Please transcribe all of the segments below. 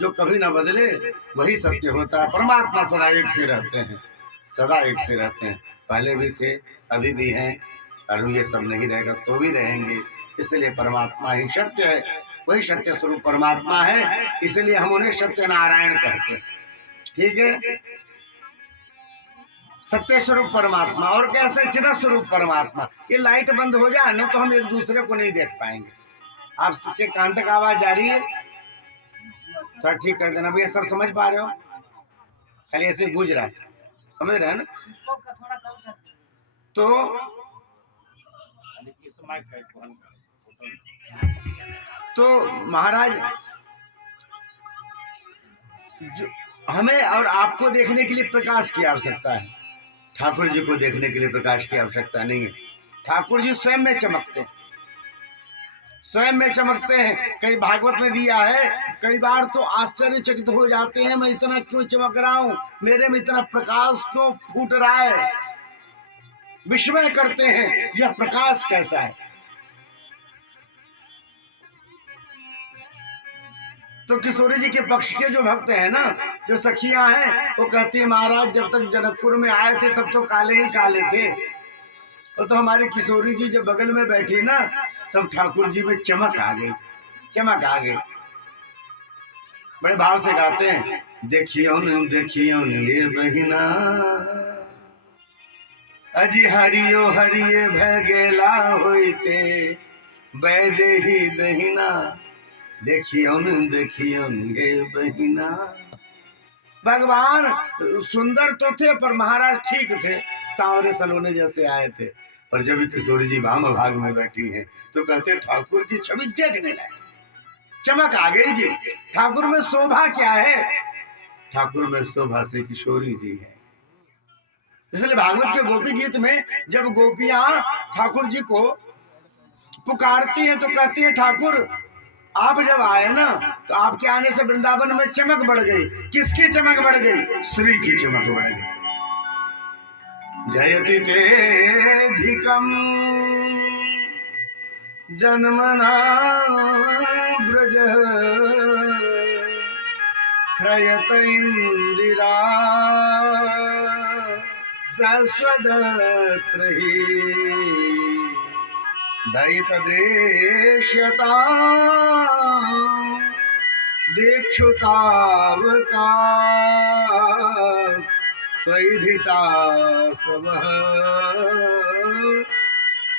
जो कभी ना बदले वही सत्य होता है। परमात्मा सदा एक से रहते हैं, सदा एक से रहते हैं, पहले भी थे, अभी भी हैं, और ये सब नहीं रहेगा तो भी रहेंगे। इसलिए परमात्मा ही सत्य है, वही सत्य स्वरूप परमात्मा है, इसलिए हम उन्हें सत्य नारायण कहते हैं। ठीक है, सत्य स्वरूप परमात्मा। और कैसे? चिद स्वरूप परमात्मा। ये लाइट बंद हो जाए ना तो हम एक दूसरे को नहीं देख पाएंगे। आपके कान तक आवाज आ रही है? थोड़ा ठीक कर देना भैया। सब समझ पा रहे हो? खाली ऐसे गूंज रहा है, समझ रहे हैं ना? तो महाराज हमें और आपको देखने के लिए प्रकाश की आवश्यकता है, ठाकुर जी को देखने के लिए प्रकाश की आवश्यकता नहीं है। ठाकुर जी स्वयं में चमकते हैं, स्वयं में चमकते हैं। कई भागवत में दिया है, कई बार तो आश्चर्यचकित हो जाते हैं, मैं इतना क्यों चमक रहा हूं, मेरे में इतना प्रकाश क्यों फूट रहा है, विस्मय करते हैं यह प्रकाश कैसा है। तो किशोरी जी के पक्ष के जो भक्त हैं ना, जो सखियां हैं, वो कहती है महाराज जब तक जनकपुर में आए थे तब तो काले ही काले थे, वो तो हमारी किशोरी जी जब बगल में बैठी ना तब ठाकुर जी में चमक आ गई, चमक आ गई। बड़े भाव से गाते हैं, देखियो न ये बहिना, अजी हरियो हरिये भगेला होइते बैदे ही दहिना, देखियो न ये बहिना। भगवान सुंदर तो थे पर महाराज ठीक थे, सांवरे सलोने जैसे आए थे। और जब किशोरी जी वाम भाग में बैठी हैं तो कहते ठाकुर की छवि देखने लायक, चमक आ गई जी। ठाकुर में शोभा क्या है? ठाकुर में शोभा से किशोरी जी है। इसलिए भागवत के गोपी गीत में जब गोपियां ठाकुर जी को पुकारती हैं तो कहती है ठाकुर आप जब आए ना तो आपके आने से वृंदावन में चमक बढ़ गई। किसकी चमक बढ़ गई? श्री की चमक बढ़ गई। जयति तेधिकम जन्मना ब्रज श्रयत इंदिरा सस्वदत्र दयित दृश्यता दीक्षुतावका त्वयिधिता सबह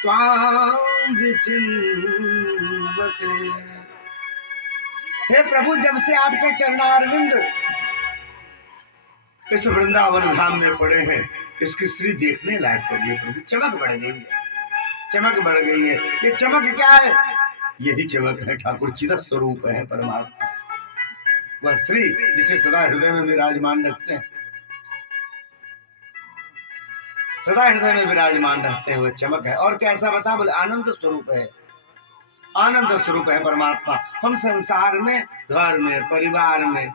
त्वां विचिन्वते। हे प्रभु जब से आपके चरणारविंद इस वृंदावन धाम में पड़े हैं, इसकी श्री देखने लायक हो गई प्रभु, चमक बढ़ गई है, चमक बढ़ गई है। ये चमक क्या है? यही चमक है ठाकुर चिद स्वरूप है परमात्मा, वह श्री जिसे सदा हृदय में विराजमान रखते हैं, सदा हृदय में विराजमान रहते हैं, वह चमक है। और कैसा बता? बोले आनंद स्वरूप है, आनंद स्वरूप है परमात्मा। हम संसार में, घर में, परिवार में,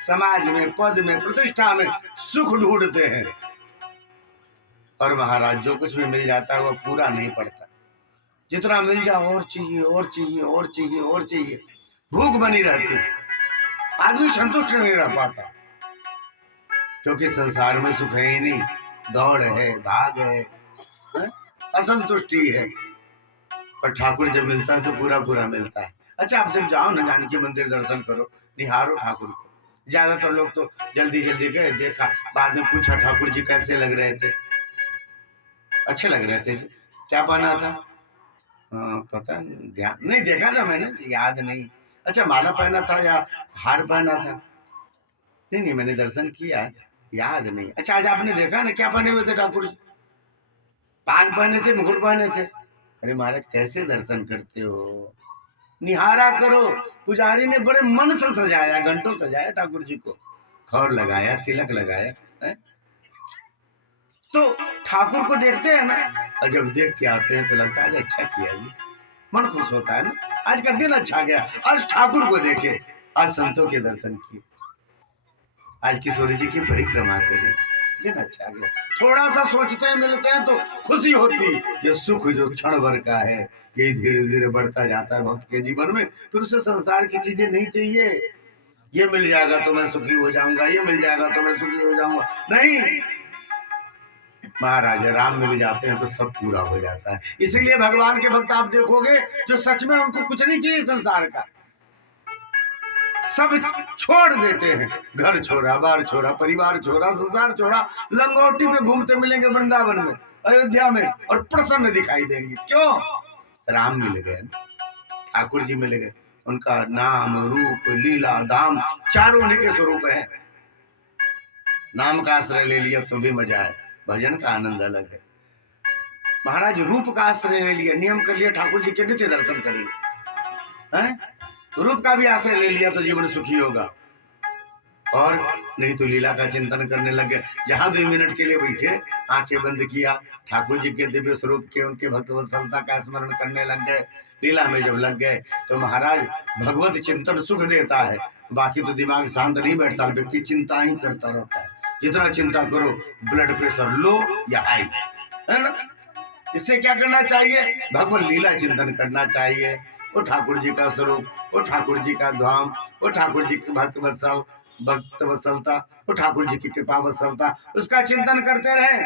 समाज में, पद में, प्रतिष्ठा में सुख ढूंढते हैं, और महाराज जो कुछ भी मिल जाता है वह पूरा नहीं पड़ता। जितना मिल जाए और चाहिए और चाहिए और चाहिए और चाहिए, भूख बनी रहती, आदमी संतुष्ट नहीं रह पाता, क्योंकि संसार में सुख है ही नहीं, दौड़ है, भाग है, असंतुष्टि है। पर ठाकुर जब मिलता है तो पूरा पूरा मिलता है। अच्छा आप जब जाओ ना जानकी मंदिर दर्शन करो, निहारो ठाकुर को। ज्यादातर लोग तो जल्दी जल्दी गए, देखा, बाद में पूछा ठाकुर जी कैसे लग रहे थे? अच्छे लग रहे थे जी। क्या पहना था? पता नहीं, ध्यान नहीं, देखा था मैंने, याद नहीं। अच्छा माला पहना था या हार पहना था? नहीं नहीं मैंने दर्शन किया, याद नहीं। अच्छा आज आपने देखा ना क्या पहने हुए थे ठाकुर जी? पाग पहने थे, मुकुट पहने थे। अरे महाराज कैसे दर्शन करते हो, निहारा करो। पुजारी ने बड़े मन से सजाया, घंटों सजाया ठाकुर जी को, खौर लगाया, तिलक लगाया है? तो ठाकुर को देखते हैं ना, और जब देख के आते हैं तो लगता है अच्छा किया जी, मन खुश होता है ना, आज का दिन अच्छा गया, आज ठाकुर को देखे, आज संतों के दर्शन किए, आज किशोरी जी की परिक्रमा करी, दिन अच्छा गया। थोड़ा सा सोचते हैं, मिलते हैं तो खुशी होती। ये सुख जो क्षण भर का है यही धीरे धीरे बढ़ता जाता है भक्त के जीवन में, फिर उसे संसार की चीजें नहीं चाहिए, ये मिल जाएगा तो मैं सुखी हो जाऊंगा, ये मिल जाएगा तो मैं सुखी हो जाऊंगा। नहीं, महाराज राम मिल जाते हैं तो सब पूरा हो जाता है। इसीलिए भगवान के भक्त आप देखोगे जो सच में उनको कुछ नहीं चाहिए संसार का, सब छोड़ देते हैं। घर छोड़ा, बार छोड़ा, परिवार छोड़ा, संसार छोड़ा, लंगोटी पे घूमते मिलेंगे वृंदावन में, अयोध्या में, और प्रसन्न दिखाई देंगे। क्यों? राम मिल गए, ठाकुर जी मिल गए। उनका नाम, रूप, लीला, धाम चारों उन्हीं के स्वरूप है। नाम का आश्रय ले लिया तो भी मजा है, भजन का आनंद अलग है। महाराज रूप का आश्रय ले लिया, नियम कर लिया, ठाकुर जी के नित्य दर्शन करेंगे, हैं? रूप का भी आश्रय ले लिया तो जीवन सुखी होगा। और नहीं तो लीला का चिंतन करने लग गए। जहां 2 मिनट के लिए बैठे, आंखें बंद किया, ठाकुर जी के दिव्य स्वरूप के, उनके भक्तवत्सलता का स्मरण करने लग गए, लीला में जब लग गए तो महाराज भगवत चिंतन सुख देता है। बाकी तो दिमाग शांत नहीं बैठता, व्यक्ति चिंता ही करता रहता है। जितना चिंता करो, ब्लड प्रेशर लो या हाई, है ना? इससे क्या करना चाहिए? भगवत लीला चिंतन करना चाहिए। वो ठाकुर जी का स्वरूप, वो ठाकुर जी का धाम, वो ठाकुर जी की भक्त वत्सलता, वो ठाकुर जी की कृपा वत्सलता, उसका चिंतन करते रहे।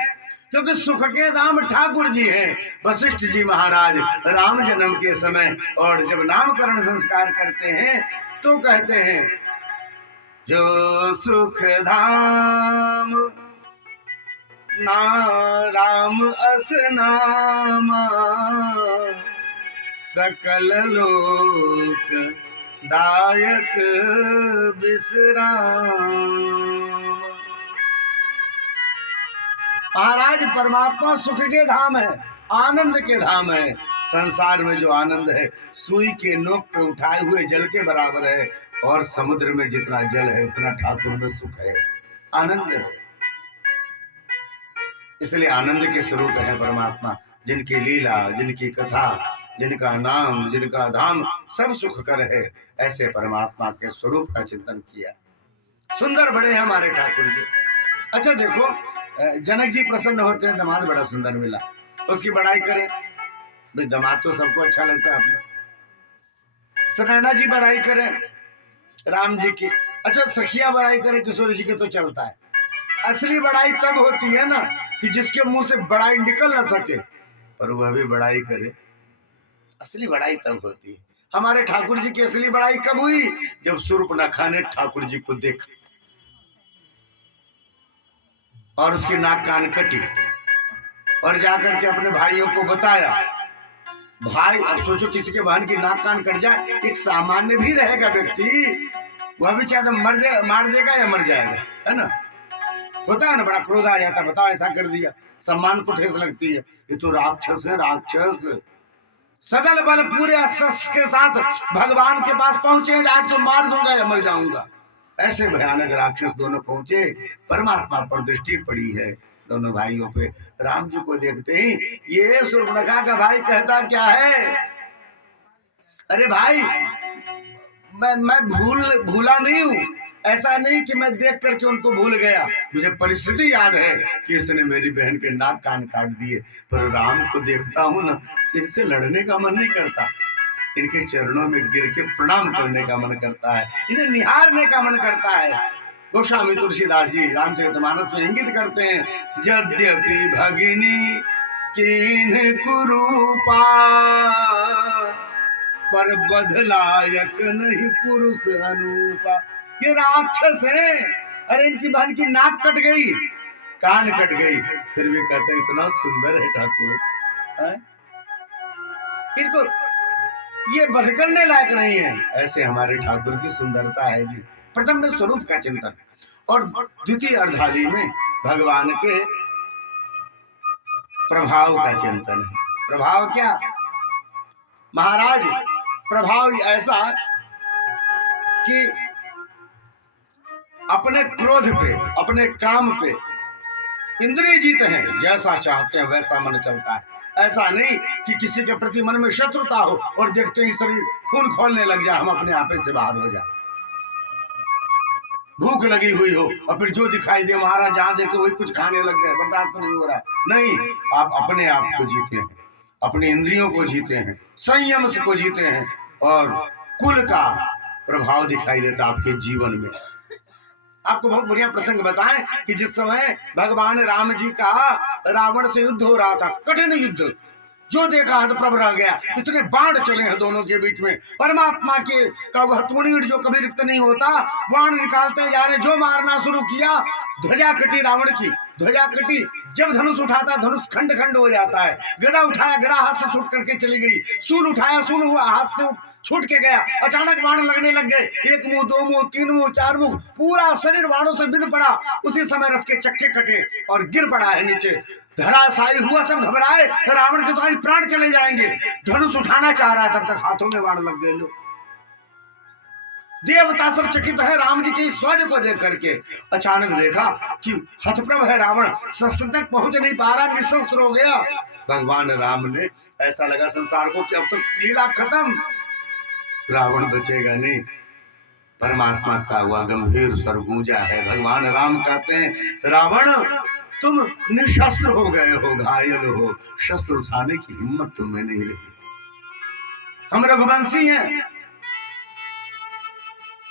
क्योंकि सुख के धाम ठाकुर जी हैं। वशिष्ठ जी महाराज राम जन्म के समय और जब नामकरण संस्कार करते हैं तो कहते हैं, जो सुख धाम ना राम अस नामा, सकल लोक दायक विश्राम। महाराज परमात्मा सुख के धाम है, आनंद के धाम है। संसार में जो आनंद है सुई के नोक पे उठाए हुए जल के बराबर है, और समुद्र में जितना जल है उतना ठाकुर में सुख है, आनंद है। इसलिए आनंद के स्वरूप है परमात्मा। जिनकी लीला, जिनकी कथा, जिनका नाम, जिनका धाम सब सुख कर है, ऐसे परमात्मा के स्वरूप का चिंतन किया। सुंदर बड़े हैं हमारे ठाकुर जी। अच्छा देखो, जनक जी प्रसन्न होते हैं, दामाद बड़ा सुंदर मिला, उसकी बड़ाई करें। भाई दामाद तो सबको अच्छा लगता है अपना। सुनैना जी बड़ाई करें राम जी की, अच्छा सखिया बड़ाई करें किशोर जी के तो चलता है। असली बड़ाई तब होती है ना कि जिसके मुंह से बड़ाई निकल ना सके पर वह भी बड़ाई करे, असली बड़ाई तब होती है। हमारे ठाकुर जी की असली बड़ाई कब हुई? जब शूर्पणखा ने ठाकुर जी को देखा और उसकी नाक कान कटी, और जाकर के अपने भाइयों को बताया। भाई अब सोचो किसी के बहन की नाक कान कट जाए, एक सामान्य भी रहेगा व्यक्ति, वह भी चाहे तो मार देगा या मर जाएगा, है ना? होता है ना, बड़ा क्रोध आ जाता है, बताओ ऐसा कर दिया, सम्मान को ठेस लगती है। ये तो राक्षस है, राक्षस। सदल बल पूरे अस्स के साथ भगवान के पास पहुंचे, आज तो मार दूंगा या मर जाऊंगा, ऐसे भयानक राक्षस दोनों पहुंचे। परमात्मा पर दृष्टि पड़ी है दोनों भाइयों पे। राम जी को देखते ही ये शूर्पणखा का भाई कहता क्या है, अरे भाई मैं भूला नहीं हूँ, ऐसा नहीं कि मैं देख करके उनको भूल गया, मुझे परिस्थिति याद है कि इसने मेरी बहन के नाक कान काट दिए, पर राम को देखता हूँ ना, इनसे लड़ने का मन नहीं करता, इनके चरणों में गिर के प्रणाम करने का मन करता है, इन्हें निहारने का मन करता है। गोस्वामी तुलसीदास जी रामचरितमानस में इंगित करते हैं, यद्यपि भगिनी कीन्ह कुरूपा, पर बदलायक नहीं पुरुष अनूपा। ये राक्षस है, अरे इनकी बहन की नाक कट गई, कान कट गई, फिर भी कहते हैं इतना सुंदर है ठाकुर, इनको ये बध करने लायक नहीं है। ऐसे हमारे ठाकुर की सुंदरता है जी। प्रथम में स्वरूप का चिंतन, और द्वितीय अर्धाली में भगवान के प्रभाव का चिंतन है। प्रभाव क्या महाराज? प्रभाव ऐसा कि अपने क्रोध पे, अपने काम पे इंद्रिय जीत हैं, जैसा चाहते हैं वैसा मन चलता है। ऐसा नहीं कि किसी के प्रति मन में शत्रुता हो और देखते ही शरीर खून खोलने लग जाए, हम अपने आपे से बाहर हो जाए। भूख लगी हुई हो और फिर जो दिखाई दे महाराज जहां देखे वही कुछ खाने लग गए, बर्दाश्त नहीं हो रहा। नहीं, आप अपने आप को जीते हैं, अपने इंद्रियों को जीते हैं, संयम को जीते हैं, और कुल का प्रभाव दिखाई देता आपके जीवन में। आपको बहुत बढ़िया प्रसंग बताएं कि जिस समय भगवान राम जी का रावण से युद्ध हो रहा था, कठिन युद्ध, जो देखा हतप्रभ रह गया, इतने बाण चले हैं दोनों के बीच में। परमात्मा के का वह तुणीर जो कभी रिक्त नहीं होता, बाण निकालते जा रहे, जो मारना शुरू किया, ध्वजा कटी रावण की, ध्वजा कटी। जब धनुष उठाता धनुष खंड खंड हो जाता है, गदा उठाया गदा हाथ से छूट करके चली गई, सूल उठाया सूल हुआ हाथ से छूट के गया। अचानक बाण लगने लग गए, एक मुंह, दो मुंह, तीन मुंह, चार मुंह, पूरा शरीर बाणों से बिंद पड़ा। उसी समय रथ के चक्के कटे और गिर पड़ा है नीचे, धराशायी हुआ। सब घबराए, रावण के तो आज प्राण चले जाएंगे। धनुष उठाना चाह रहा है, तब तक हाथों में बाण लग गए। लोग देवता सब चकित है राम जी के शौर्य को देख करके। अचानक देखा कि हतप्रभ है रावण, शस्त्र तक पहुंच नहीं पा रहा, निशस्त्र हो गया। भगवान राम ने ऐसा लगा संसार को कि अब तो लीला खत्म, रावण बचेगा नहीं। परमात्मा का हुआ गंभीर स्वर गूंजा है। भगवान राम कहते हैं, रावण तुम निशस्त्र हो गए हो, घायल हो, शस्त्र उठाने की हिम्मत तुम्हें नहीं रही। हम रघुवंशी हैं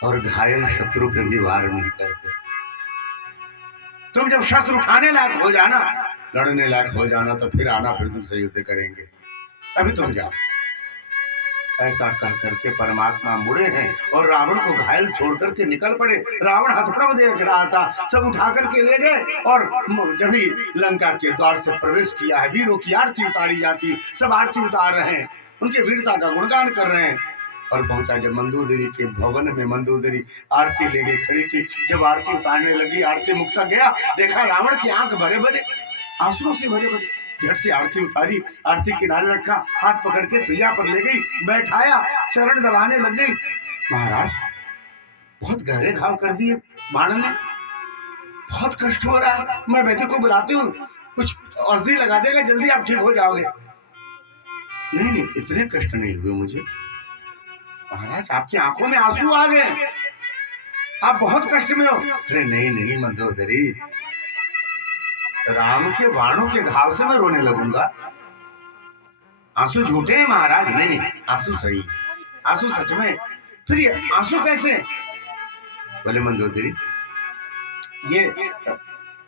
और घायल शत्रु पे भी वार नहीं करते। तुम जब शस्त्र उठाने लायक हो जाना, लड़ने लायक हो जाना, तो फिर आना, फिर तुमसे युद्ध करेंगे, अभी तुम जाओ। ऐसा कह करके परमात्मा मुड़े हैं और रावण को घायल छोड़ करके निकल पड़े। रावण हतप्रभ देख रहा था, सब उठा करके ले गए और जब ही लंका के द्वार से प्रवेश किया है, वीरों की आरती उतारी जाती, सब आरती उतार रहे हैं, उनके वीरता का गुणगान कर रहे हैं। और पहुंचा जब मंदोदरी के भवन में, मंदोदरी आरती लेके खड़ी थी। जब आरती उतारने लगी, आरती मुक्ता गया, देखा रावण की आंख भरे भरे, आंसुओं से भरे भरे। झट से आरती उतारी, आरती किनारे रखा, हाथ पकड़ के सैया पर ले गई, बैठाया, चरण दबाने लग गई। महाराज बहुत गहरे घाव कर दिए बाण ने, बहुत कष्ट हो रहा है, मैं वैद्य को बुलाती हूँ, कुछ औषधि लगा देगा, जल्दी आप ठीक हो जाओगे। नहीं नहीं, इतने कष्ट नहीं हुए मुझे महाराज, आपकी आंखों में आंसू आ गए, आप बहुत कष्ट में हो। अरे नहीं नहीं मंदोदरी, राम के बाणों के घाव से मैं रोने लगूंगा? आंसू झूठे हैं महाराज। नहीं नहीं, आंसू सही, आंसू सच में। फिर ये आंसू कैसे? बोले मंदोदरी, ये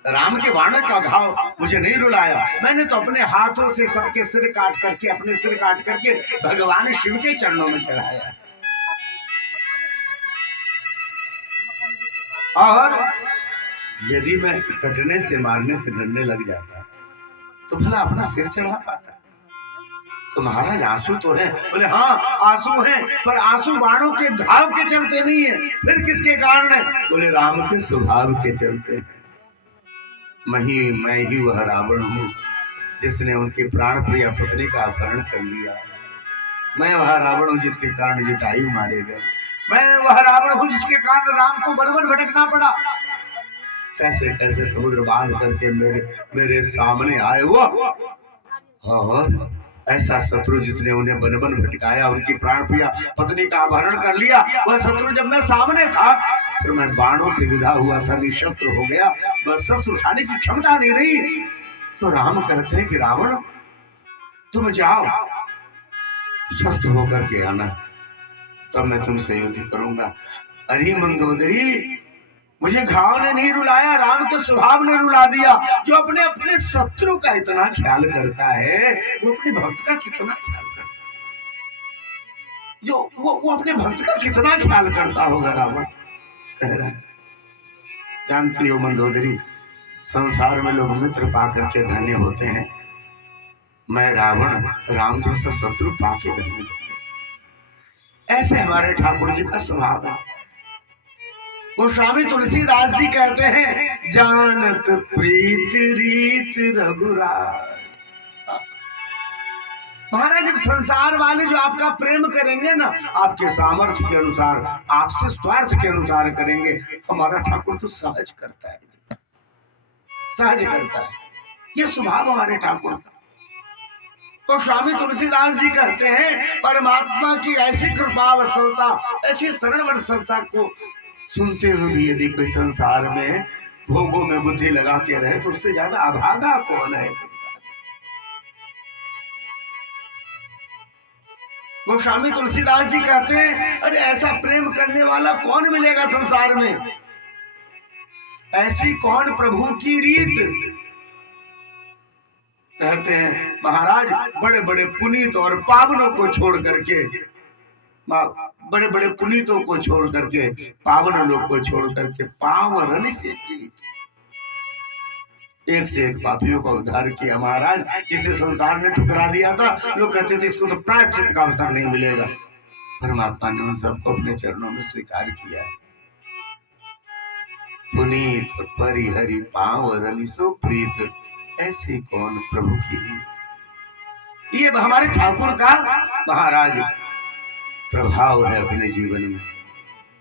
राम के बाणों का घाव मुझे नहीं रुलाया, मैंने तो अपने हाथों से सबके सिर काट करके, अपने सिर काट करके भगवान शिव के चरणों में चढ़ाया। और यदि मैं कटने से, मारने से डरने लग जाता तो भला अपना सिर चढ़ा पाता? तो महाराज आंसू तो है। बोले हाँ आंसू है, पर आंसू बाणों के घाव के चलते नहीं है, फिर किसके कारण है? बोले राम के स्वभाव के चलते है। मैं ही वह रावण हूँ जिसने उनकी प्राण प्रिय पत्नी का अपहरण कर लिया। मैं वह रावण हूँ जिसके कारण जटायु मारे गए। मैं वह रावण हूँ जिसके कारण राम को वन वन भटकना पड़ा। कैसे कैसे समुद्र बांध करके मेरे सामने आए वो, और ऐसा शत्रु जिसने उन्हें वन वन भटकाया, उनकी प्राण प्रिया पत्नी का अपहरण कर लिया, वह शत्रु जब मैं सामने था, फिर मैं बाणों से विधा हुआ था, निशस्त्र हो गया, बस शस्त्र उठाने की क्षमता नहीं रही। तो राम कहते हैं कि रावण तुम जाओ, स्वस्थ होकर के आना, तब मैं तुमसे युद्ध करूंगा। अरे मंदोदरी, मुझे घाव ने नहीं रुलाया, राम के स्वभाव ने रुला दिया। जो अपने अपने शत्रु का इतना ख्याल करता है, वो अपने भक्त का कितना ख्याल करता है? जो वो अपने भक्त का कितना ख्याल करता होगा रावण, कह रहा है। जानती हो मंदोदरी, संसार में लोग मित्र पा करके धन्य होते हैं, मैं रावण राम जैसा शत्रु पा के धन्य होते। ऐसे हमारे ठाकुर जी का स्वभाव है। गोस्वामी तुलसीदास जी कहते हैं, जानत प्रीत रीत रघुराज। महाराज जब संसार वाले जो आपका प्रेम करेंगे ना, आपके सामर्थ्य के अनुसार, आपसे स्वार्थ के अनुसार करेंगे। हमारा ठाकुर तो सहज करता है, सहज करता है, ये स्वभाव हमारे ठाकुर का। तो स्वामी तुलसीदास जी कहते हैं, परमात्मा की ऐसी कृपा वत्सलता, ऐसी शरण वत्सलता को सुनते हुए भी यदि कोई संसार में भोगों में बुद्धि लगा के रहे, तो उससे ज्यादा अभागा कौन है? गोस्वामी तुलसीदास जी कहते हैं, अरे ऐसा प्रेम करने वाला कौन मिलेगा संसार में, ऐसी कौन प्रभु की रीत। कहते हैं महाराज, बड़े बड़े पुनीत और पावनों को छोड़ करके, बड़े बड़े पुनीतों को छोड़ करके, पावन लोग को छोड़ करके पावन से पीड़ित, एक से एक पापियों का उद्धार किया महाराज। जिसे संसार ने ठुकरा दिया था, लोग कहते थे इसको तो प्रायश्चित का अवसर नहीं मिलेगा, परमात्मा ने उन सबको अपने चरणों में स्वीकार किया है। पुनीत परिहरि पावन सो प्रीत, ऐसी कौन प्रभु की रीत। ये हमारे ठाकुर का महाराज प्रभाव है अपने जीवन में,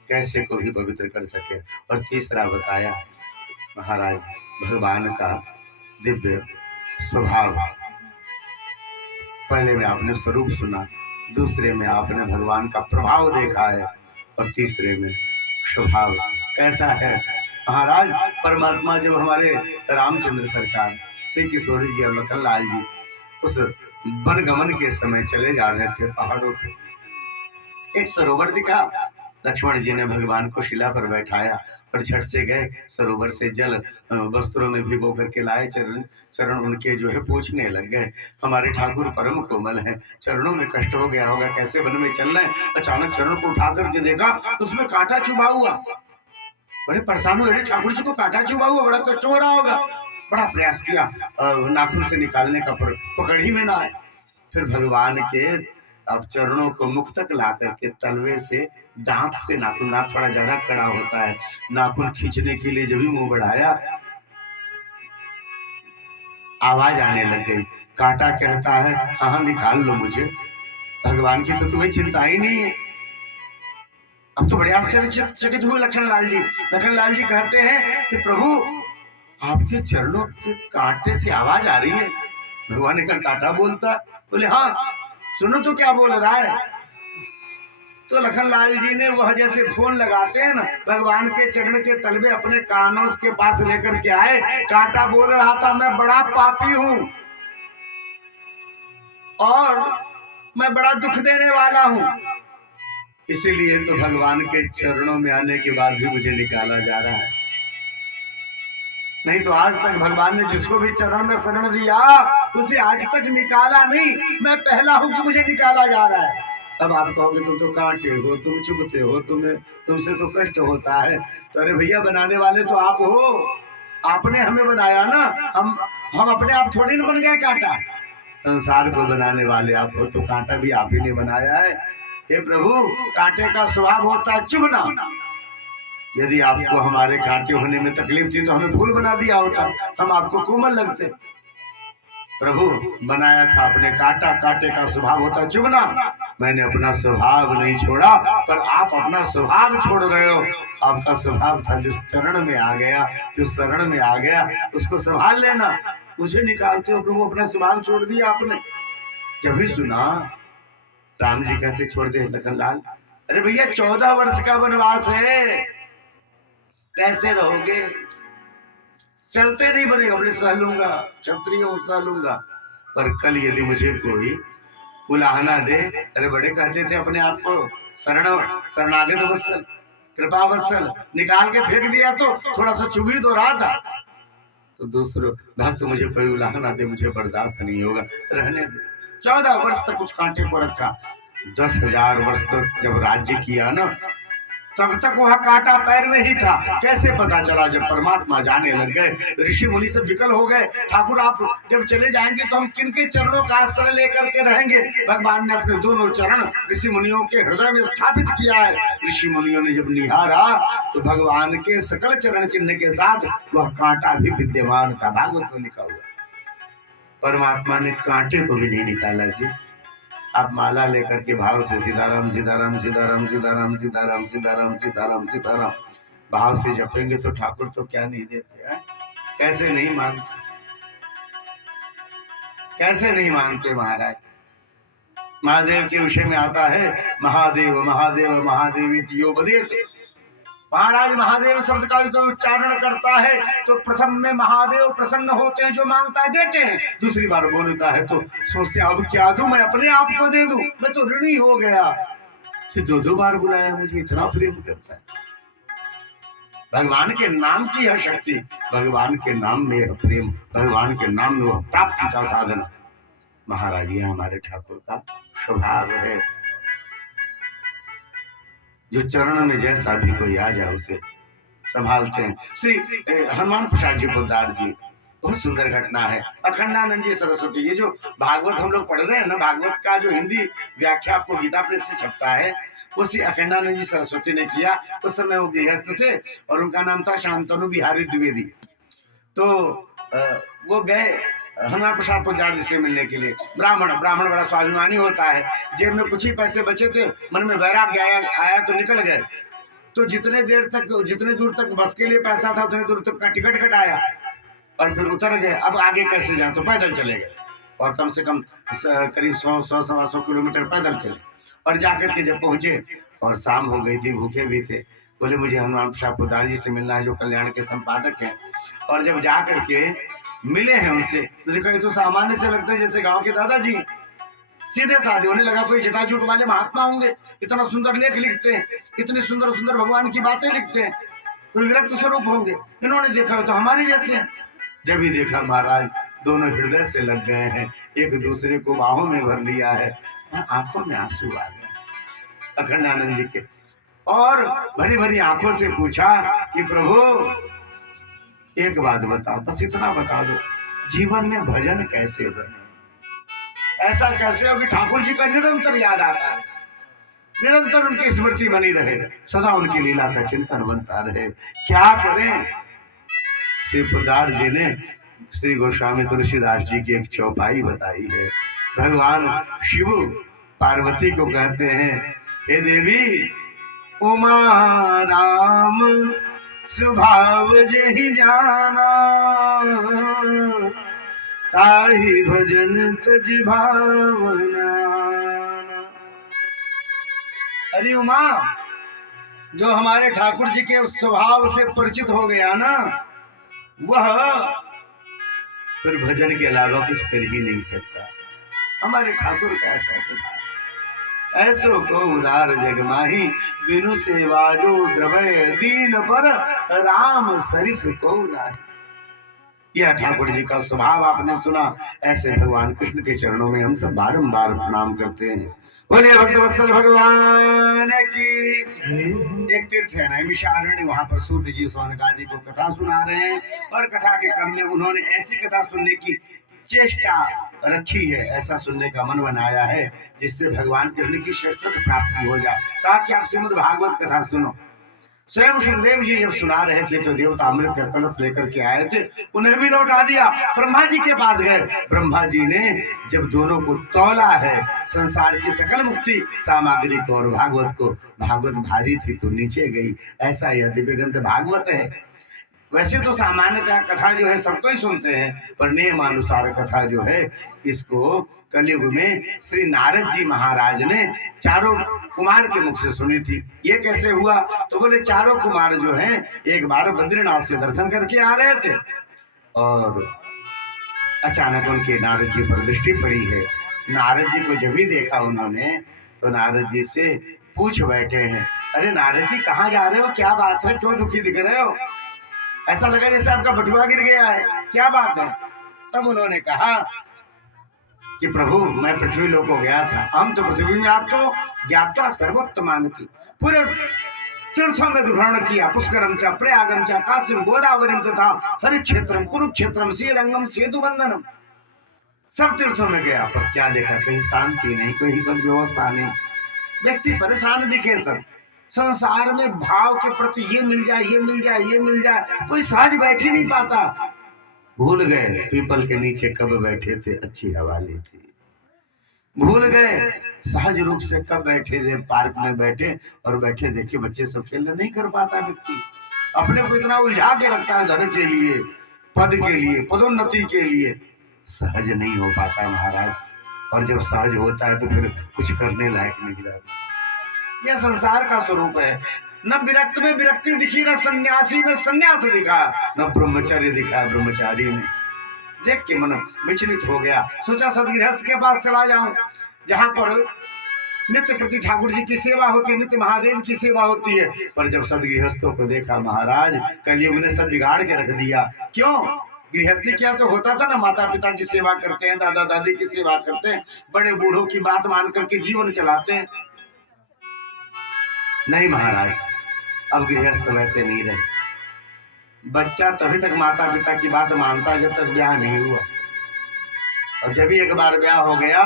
कैसे को भी पवित्र कर सके। और तीसरा बताया महाराज भगवान का दिव्य स्वभाव। पहले में आपने स्वरूप सुना, दूसरे में आपने भगवान का प्रभाव देखा है, और तीसरे में स्वभाव कैसा है महाराज। परमात्मा जब हमारे रामचंद्र सरकार, श्री किशोरी जी और लखन लाल जी उस वन गमन के समय चले जा रहे थे पहाड़ों पे, एक सरोवर दिखा। लक्ष्मण जी ने भगवान को शिला पर बैठाया और झट से गए सरोवर से जल वस्त्रों में भिगो करके लाए। चरण उनके जो है पूछने लग गए। हमारे ठाकुर परम कोमल हैं, चरणों में कष्ट हो गया होगा, कैसे वन में चल रहे हैं। अचानक चरण को उठा करके देखा, उसमें कांटा चुभा हुआ। बड़े परेशान हुए, ठाकुर जी को कांटा चुभा हुआ, बड़ा कष्ट हो रहा होगा। बड़ा प्रयास किया नाखून से निकालने का, पर पकड़ ही में ना आए। फिर भगवान के अब चरणों को मुख तक ला करके तलवे से दांत से नाखून, नाक थोड़ा ज्यादा कड़ा होता है, नाखून खींचने के लिए जब भी मुंह बढ़ाया, आवाज आने लग गई। कांटा कहता है हाँ निकाल लो मुझे, भगवान की तो तुम्हें चिंता ही नहीं है। अब तो बड़े आश्चर्यचकित हुए लखन लाल जी। लखन लाल जी कहते हैं कि प्रभु आपके चरणों के कांटे से आवाज आ रही है। भगवान ने कहा कांटा बोलता है? बोले हाँ, सुनो तो क्या बोल रहा है। तो लखन लाल जी ने वह जैसे फोन लगाते हैं ना, भगवान के चरण के तलबे अपने कानों के पास लेकर के आए। कांटा बोल रहा था मैं बड़ा पापी हूं और मैं बड़ा दुख देने वाला हूं, इसीलिए तो भगवान के चरणों में आने के बाद भी मुझे निकाला जा रहा है। नहीं तो आज तक भगवान ने जिसको भी चरण में शरण दिया उसे आज तक निकाला नहीं। मैं पहला हूं कि मुझे निकाला जा रहा है। अब आप कहोगे तुम तो कांटे हो, तुम चुभते हो, तुमसे तो कष्ट होता है। तो अरे भैया बनाने वाले तो आप हो, आपने हमें बनाया ना, हम अपने आप थोड़ी ना बन गए कांटा। संसार को बनाने वाले आप हो, तो कांटा भी आप ही ने बनाया है। हे प्रभु, कांटे का स्वभाव होता है चुभना। यदि आपको हमारे कांटे होने में तकलीफ थी तो हमें फूल बना दिया होता, हम आपको कोमल लगते। प्रभु बनाया था आपने कांटा, कांटे का स्वभाव होता है चुभना। मैंने अपना स्वभाव नहीं छोड़ा, पर आप अपना स्वभाव छोड़ रहे हो। आपका स्वभाव था जो चरण में आ गया, जो शरण में आ गया, उसको संभाल लेना। मुझे निकालते हो प्रभु, अपना स्वभाव छोड़ दिया आपने। जब भी सुना राम जी कहते छोड़ दे लखन लाल। अरे भैया 14 वर्ष का वनवास है, कैसे रहोगे? चलते नहीं बनेगा। बोले सह लूंगा, क्षत्रिय हूं सह लूंगा, पर कल यदि मुझे कोई बुलाना दे। अरे बड़े कहते थे अपने आप को शरणागत वत्सल, कृपा वत्सल, निकाल के फेंक दिया तो थोड़ा सा चुभी तो रहा था। तो दूसरों भक्त मुझे कोई बुलाना दे, मुझे बर्दाश्त नहीं होगा, रहने दे। 14 वर्ष तक उस कांटे को रखा। 10,000 वर्ष तक जब राज्य किया ना, तब तक वह कांटा पैर में ही था। कैसे पता चला? जब परमात्मा जाने लग गए, ऋषि मुनि सब विकल हो गए। ठाकुर आप जब चले जाएंगे तो हम किनके चरणों का आश्रय लेकर के रहेंगे? भगवान ने अपने दोनों चरण ऋषि मुनियों के हृदय में स्थापित किया है। ऋषि मुनियों ने जब निहारा तो भगवान के सकल चरण चिन्ह के साथ वह कांटा भी विद्यमान था। भागवत में लिखा हुआ। परमात्मा ने कांटे को भी नहीं निकाला जी। आप माला लेकर के भाव से सीताराम सीताराम सीताराम सीताराम सीताराम सीताराम सीताराम सीताराम भाव से जपेंगे तो ठाकुर तो क्या नहीं देते हैं? कैसे नहीं मानते, कैसे नहीं मानते महाराज। महादेव के विषय में आता है महादेव महादेव महादेवी यो बदेत। महाराज महादेव शब्द का जो उच्चारण करता है तो प्रथम में महादेव प्रसन्न होते हैं, जो मांगता है देते हैं। दूसरी बार बोलता है तो सोचते हैं अब क्या दूं, मैं अपने आप को दे दूं, मैं तो ऋणी हो गया। कि दो बार बुलाया, मुझे इतना प्रेम करता है। भगवान के नाम की है शक्ति, भगवान के नाम में है प्रेम, भगवान के नाम में वह प्राप्ति का साधन। महाराज ये हमारे ठाकुर का स्वभाव है, जो चरण में जैसा भी कोई आ जाए उसे संभालते हैं। श्री हनुमान प्रसाद जी पोद्दार जी, बहुत सुंदर घटना है। अखंडानंद जी सरस्वती, ये जो भागवत हम लोग पढ़ रहे हैं ना, भागवत का जो हिंदी व्याख्या आपको गीता प्रेस से छपता है, उसी अखंडानंद जी सरस्वती ने किया। उस समय वो गृहस्थ थे और उनका नाम था शांतनु बिहारी द्विवेदी। तो वो गए हनुमान प्रसाद पोद्दार जी से मिलने के लिए। ब्राह्मण बड़ा स्वाभिमानी होता है, जेब में कुछ ही पैसे बचे थे, मन में वैराग्य आया तो निकल गए। तो जितने दूर तक बस के लिए पैसा था उतने दूर तक का टिकट कटाया और फिर उतर गए। अब आगे कैसे जाए, तो पैदल चले गए और कम से कम करीब 100-125 किलोमीटर पैदल चले। और जाकर के जब पहुंचे और शाम हो गई थी, भूखे भी थे, बोले मुझे हनुमान प्रसाद पोद्दार जी से मिलना है, जो कल्याण के संपादक हैं। और जब जा करके मिले हैं उनसे तो देखो ये तो सामान्य से लगता है जैसे गांव के दादाजी, सीधे साधे। होने लगा कोई जटाजूट वाले महात्मा होंगे, इतना सुंदर लेख लिखते हैं, इतनी सुंदर सुंदर भगवान की बातें लिखते हैं, कोई विरक्त स्वरूप होंगे। इन्होंने देखा तो हमारे जैसे हैं। जब ही देखा महाराज दोनों हृदय से लग गए हैं, एक दूसरे को बाहों में भर लिया है, आंखों में आंसू आ गए अखंडानंद जी के। और भरी भरी आंखों से पूछा कि प्रभु एक बात बताओ, बस इतना बता दो, जीवन में भजन कैसे बने, ऐसा कैसे हो कि ठाकुर जी का निरंतर याद आता है, निरंतर उनकी स्मृति बनी रहे, सदा उनकी लीला का चिंतन बनता रहे। क्या करें? श्री पोद्दार जी ने श्री गोस्वामी तुलसीदास जी की एक चौपाई बताई है। भगवान शिव पार्वती को कहते हैं, हे देवी उमा राम स्वभाव जहि जाना, ताहि भजन तज भावना। अरे उमा, जो हमारे ठाकुर जी के स्वभाव से परिचित हो गया ना, वह फिर भजन के अलावा कुछ कर ही नहीं सकता। हमारे ठाकुर का ऐसा स्वभाव, ऐसो को उदार जग माही, बिनु सेवा जो द्रवय दीन पर, राम सरिस को नाही। यह ठाकुर जी का स्वभाव आपने सुना। ऐसे भगवान कृष्ण के चरणों में हम सब बारंबार प्रणाम करते हैं। बोलिए भक्तवत्सल भगवान की। एक तीर्थ है नैमिषारण्य, वहां पर सूत जी सोनका जी को कथा सुना रहे हैं और कथा के क्रम में उन्होंने ऐसी कथा सुनने की चेष्टा रखी है, ऐसा सुनने का मन बनाया है जिससे भगवान कृष्ण की शाश्वत प्राप्ति हो जाए। कहा कि आप श्रीमद् भागवत कथा सुनो। स्वयं सुखदेव जी जब सुना रहे थे तो देवता अमृत का कलश लेकर के आए थे, उन्हें भी लौटा दिया। ब्रह्मा जी के पास गए, ब्रह्मा जी ने जब दोनों को तौला है, संसार की सकल मुक्ति सामग्री को और भागवत को, भागवत भारी थी तो नीचे गई। ऐसा यह दिव्य ग्रंथ भागवत है। वैसे तो सामान्यतः कथा जो है सबको ही सुनते हैं, पर नियमानुसार कथा जो है इसको कलयुग में श्री नारद जी महाराज ने चारों कुमार के मुख से सुनी थी। ये कैसे हुआ? तो बोले चारों कुमार जो हैं एक बार बद्रीनाथ से दर्शन करके आ रहे थे और अचानक उनके नारद जी पर दृष्टि पड़ी है। नारद जी को जब भी देखा उन्होंने तो नारद जी से पूछ बैठे हैं, अरे नारद जी कहाँ जा रहे हो, क्या बात है, क्यों दुखी दिख रहे हो? ऐसा लगा जैसे आपका बटुआ गिर गया है, क्या बात है? तब उन्होंने कहा कि प्रभु मैं पृथ्वी लोक को गया था, हम तो पृथ्वी में, आप तो ज्ञाता सर्वोत्तमांति, पूरे तीर्थों में ग्रहण किया, पुष्करम च प्रयागम च काशीम गोदावरीम तथा हरिक्षेत्रम कुरुक्षेत्रम श्रीरंगम सेतु बंधनम, सब तीर्थों में गया, पर क्या देखा? कहीं शांति नहीं, कहीं सद्व्यवस्था नहीं, व्यक्ति परेशान दिखे। सब संसार में भाव के प्रति ये मिल जाए, ये मिल जाए, ये मिल जाए, कोई सहज बैठ ही नहीं पाता। भूल गए पीपल के नीचे कब बैठे थे, अच्छी हवा ली थी। भूल गए सहज रूप से कब बैठे थे, पार्क में बैठे और बैठे देखे बच्चे सब खेल नहीं कर पाता। व्यक्ति अपने को इतना उलझा के रखता है धन के लिए, पद के लिए, पदोन्नति के लिए, सहज नहीं हो पाता महाराज। और जब सहज होता है तो फिर कुछ करने लायक नहीं रहता। यह संसार का स्वरूप है। न विरक्त में विरक्ति दिखी, न सन्यासी में सन्यास दिखा, न ब्रह्मचर्य दिखा ब्रह्मचारी में। देख के मन विचलित हो गया। सोचा सदगृहस्थ के पास चला जाऊं, जहां पर नित्य प्रति ठाकुर जी की सेवा होती है, नित्य महादेव की सेवा होती है। पर जब सदगृहस्थों को देखा, महाराज कलयुग ने सब बिगाड़ के रख दिया। क्यों? गृहस्थी क्या तो होता था ना, माता पिता की सेवा करते हैं, दादा दादी की सेवा करते हैं, बड़े बूढ़ों की बात मान करके जीवन चलाते हैं। नहीं महाराज, अब गृहस्थ वैसे नहीं रहे। बच्चा तभी तक माता पिता की बात मानता है जब तक ब्याह नहीं हुआ, और जब ही एक बार ब्याह हो गया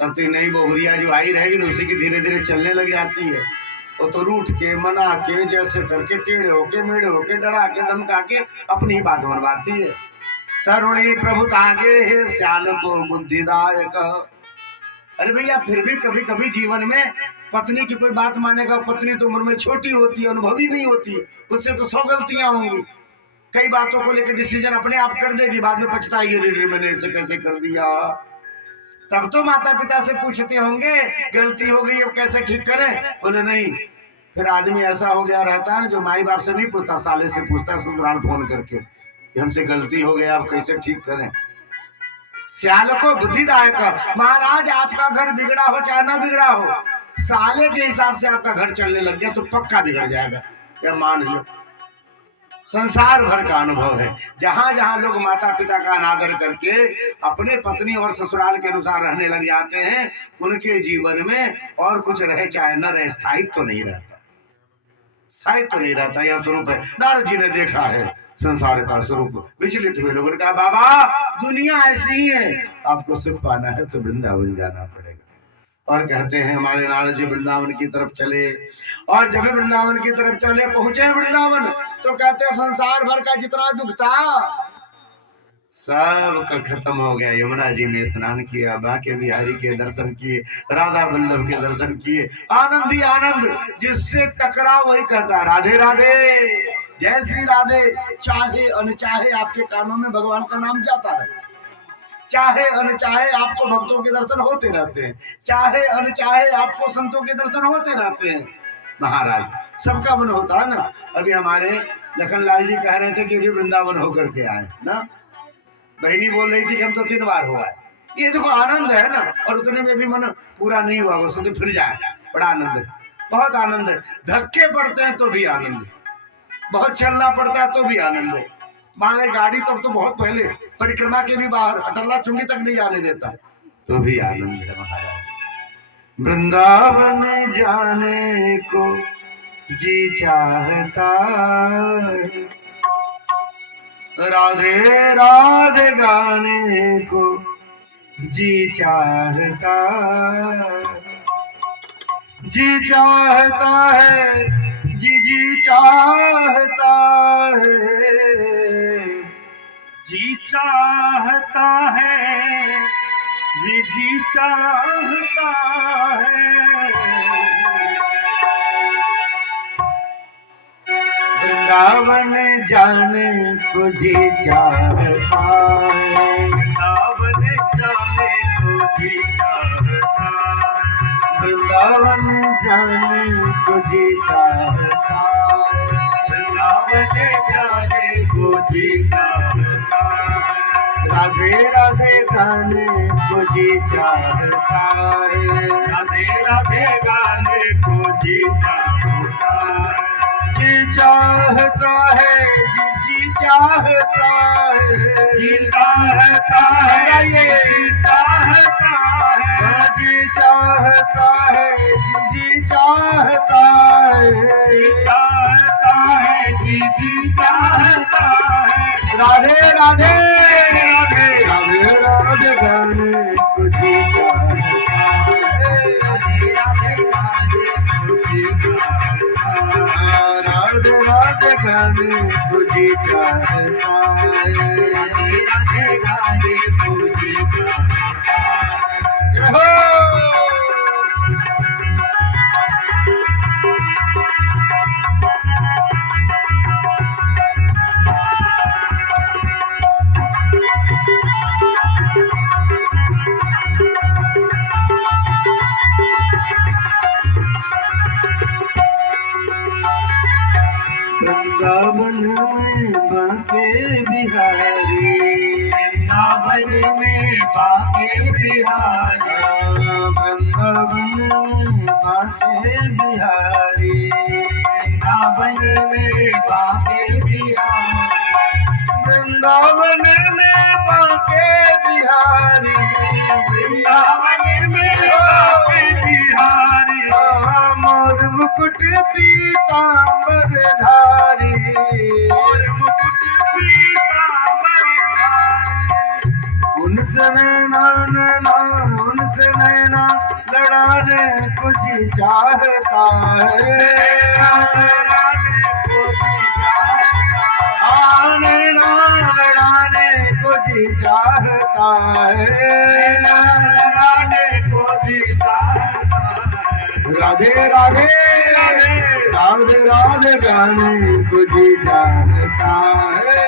तब तो नई बहुरिया जो आई रहेगी ना, उसी की धीरे धीरे चलने लग जाती है। वो तो रूठ के मना के जैसे करके टेढ़े होके मेढ़े होके डरा के धमका के अपनी ही बात मनवाती है। तरुणी प्रभु तागे हे श्याल को बुद्धिदायक। अरे भैया फिर भी कभी कभी जीवन में पत्नी की कोई बात मानेगा। पत्नी तो उम्र में छोटी होती है, अनुभवी नहीं होती, उससे तो 100 गलतियां होंगी। कई बातों को लेकर डिसीजन अपने आप कर देगी, बाद में पछताएगी, रे मैंने ऐसे कैसे कर दिया। तब तो माता पिता से पूछते होंगे गलती हो गई अब कैसे ठीक करें। बोले नहीं, फिर आदमी ऐसा हो गया रहता है ना जो माई बाप से नहीं पूछता, साले से पूछता, ससुराल फोन करके हमसे गलती हो गया अब कैसे ठीक करें। श्याल को बुद्धिदायक। महाराज आपका घर बिगड़ा हो चाहे ना बिगड़ा हो, साले के हिसाब से आपका घर चलने लग गया तो पक्का बिगड़ जाएगा, यह मान लो। संसार भर का अनुभव है। जहां जहां लोग माता पिता का अनादर करके अपने पत्नी और ससुराल के अनुसार रहने लग जाते हैं, उनके जीवन में और कुछ रहे चाहे न रहे, स्थायित्व तो नहीं रहता, स्थायित्व तो नहीं रहता। यह स्वरूप है। नारद जी ने देखा है संसार का स्वरूप। विचलित हुए लोगों ने कहा बाबा दुनिया ऐसी ही है, आपको सुख पाना है तो वृंदावन जाना पड़ेगा। और कहते हैं हमारे नारद जी वृंदावन की तरफ चले, और जब वृंदावन की तरफ चले पहुंचे वृंदावन तो कहते हैं संसार भर का जितना दुख था सब का खत्म हो गया। यमुना जी में स्नान किया, बांके बिहारी के दर्शन किए, राधा वल्लभ के दर्शन किए, आनंद ही आनंद। जिससे टकरा वही कहता राधे राधे, जय श्री राधे। चाहे अनचाहे आपके कानों में भगवान का नाम जाता रहता, चाहे अनचाहे आपको भक्तों के दर्शन होते रहते हैं, चाहे अनचाहे आपको संतों के दर्शन होते रहते हैं। महाराज सबका मन होता है ना। अभी हमारे लखनलाल जी कह रहे थे कि अभी वृंदावन होकर के आए ना, बहनी बोल रही थी कि हम तो 3 बार हुआ है। ये देखो आनंद है ना, और उतने में भी मन पूरा नहीं हुआ, वो सोचे फिर जाए। बड़ा आनंद है, बहुत आनंद है। धक्के पड़ते हैं तो भी आनंद है, बहुत चलना पड़ता है तो भी आनंद है। माने गाड़ी तब तो बहुत पहले परिक्रमा के भी बाहर अटल्ला चुंगी तक नहीं जाने देता, तो भी आनंद है। महाराज वृंदावन जाने को जी चाहता, राधे राधे गाने को जी चाहता, जी चाहता है, जी चाहता है, जी चाहता है, जी चाहता है। वृंदावन जाने को जी चाहता है, वृंदावन जाने को जी चाहता है, वृंदावन जाने को जी चाहता है, वृंदावन जाने को जी चाहता है। राधे राधे गाने को जी चाहता है, राधे राधे गाने को जी चाहता है, जी चाहता है, जी चाहता है, जी चाहता है, जी चाहता है, जी चाहता है, जी चाहता है, जी चाहता है, जी चाहता है। राधे राधे राधे राधे राधे गाने को जी चाहता है, राधे राधे गाने को जी चाहता है, राधे राधे गाने को जी चाहता है। राधे राधे गाने को जी चाहता है। हो वृंदावन में बांके बिहारी, वृंदावन में बांके बिहारी, वृंदावन में बांके बिहारी, वृंदावन में बांके बिहारी, वृंदावन में बांके बिहारी, वृंदावन में बांके बिहारी, मोर मुकुट पीतांबर धारी, और मुकुट पीतांबर धारी, उनसे नैना लड़ाने कुछ चाहता है, नैना लड़ाने कुछ चाहता है, राधे राधे राधे राधे गाने कुछ चाहता है,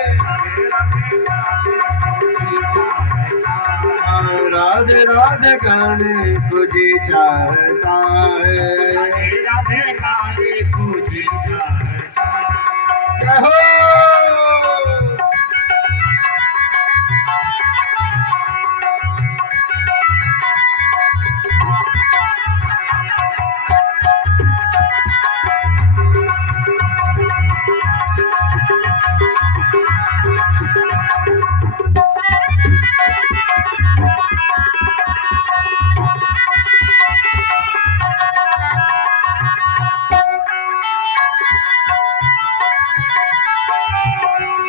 राधे राधे गाने कुछ चाहता है, जय हो।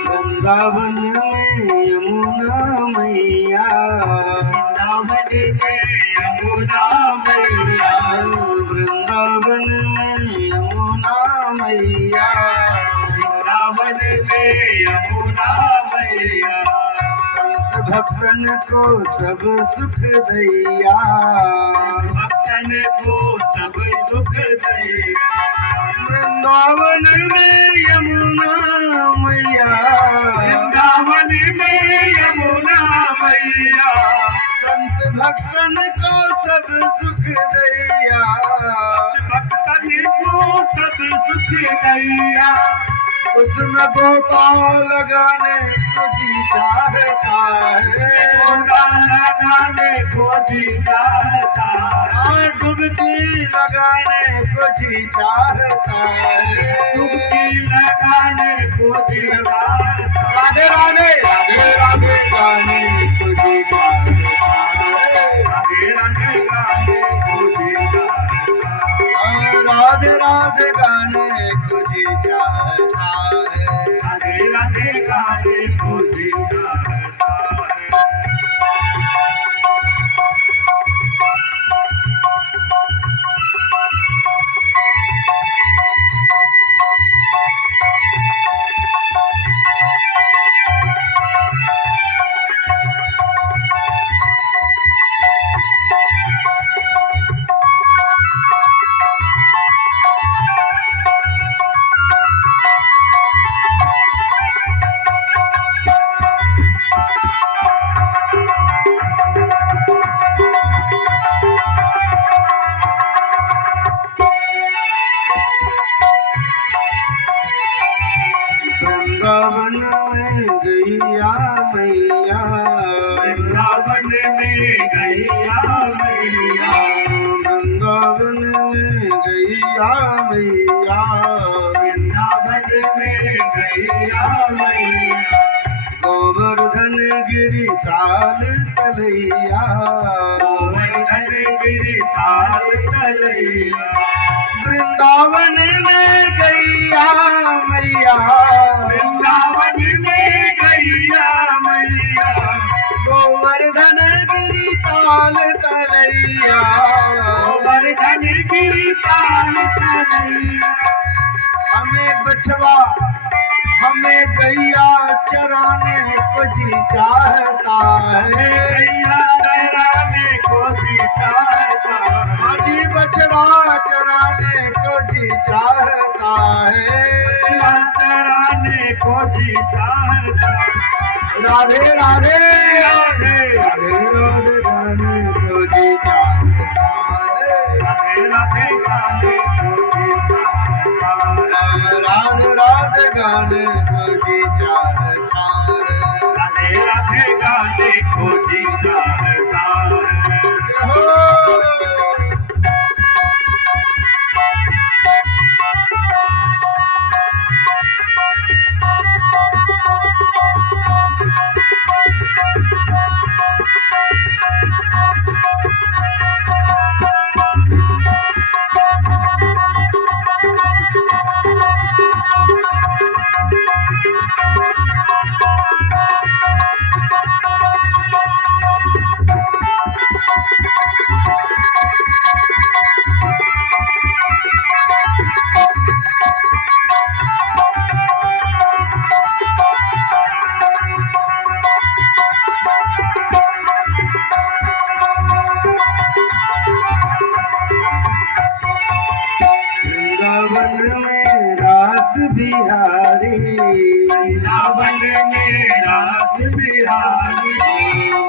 वृंदावन में यमुना मैया, वृंदावन में यमुना मैया, वृंदावन में यमुना मैया, वृंदावन में यमुना मैया, संत भक्तन को सब सुख दैया, भक्तन को सब सुख दैया, वृंदावन में यमुना मैया, वृंदावन में यमुना मैया, संत भक्तन को सब सुख दैया, भक्तन को सब सुख दैया, उसमें गोपाल लगाने को जी चाहता है, लगाने को जी चाहता है, डुबकी लगाने को जी चाहता है, डुबकी लगाने को जी चाहता है, राधे राधे राधे राधे गाने को जी चाहता है, राधे राधे गाने को जी चाहता है, राधे राधे गाने को जी चाहता है, राधे राधे गाने को जी चाहता है। वृंदावन में गैया मैया, वृंदावन में गैया मैया, वृंदावन में गैया मैया, वृंदावन में गैया मैया, गोवर्धन गिरी ताल कलैया, गोवर्धन गिरी ताल कलैया, वृंदावन में गैया मैया, वृंदावन में गैया मैया, गोवर्धन गिरी ताल कलैया, गोवर्धन गिरी ताल कलैया, हमें बछवा हमें गैया चराने को जी चाहता है, गैया चराने को जी चाहता है, हाजी बछड़ा चराने को जी चाहता है, गैया चराने को जी चाहता है, राधे राधे राधे राधे राधे गाने को जी चाहता है, राधे राधे गाने को जी चाहता है, राधे राधे गाने को जी चाहता है। राधे राधे गाने को जी चाहता है। हो बिहारी वृंदावन में रास बिहारी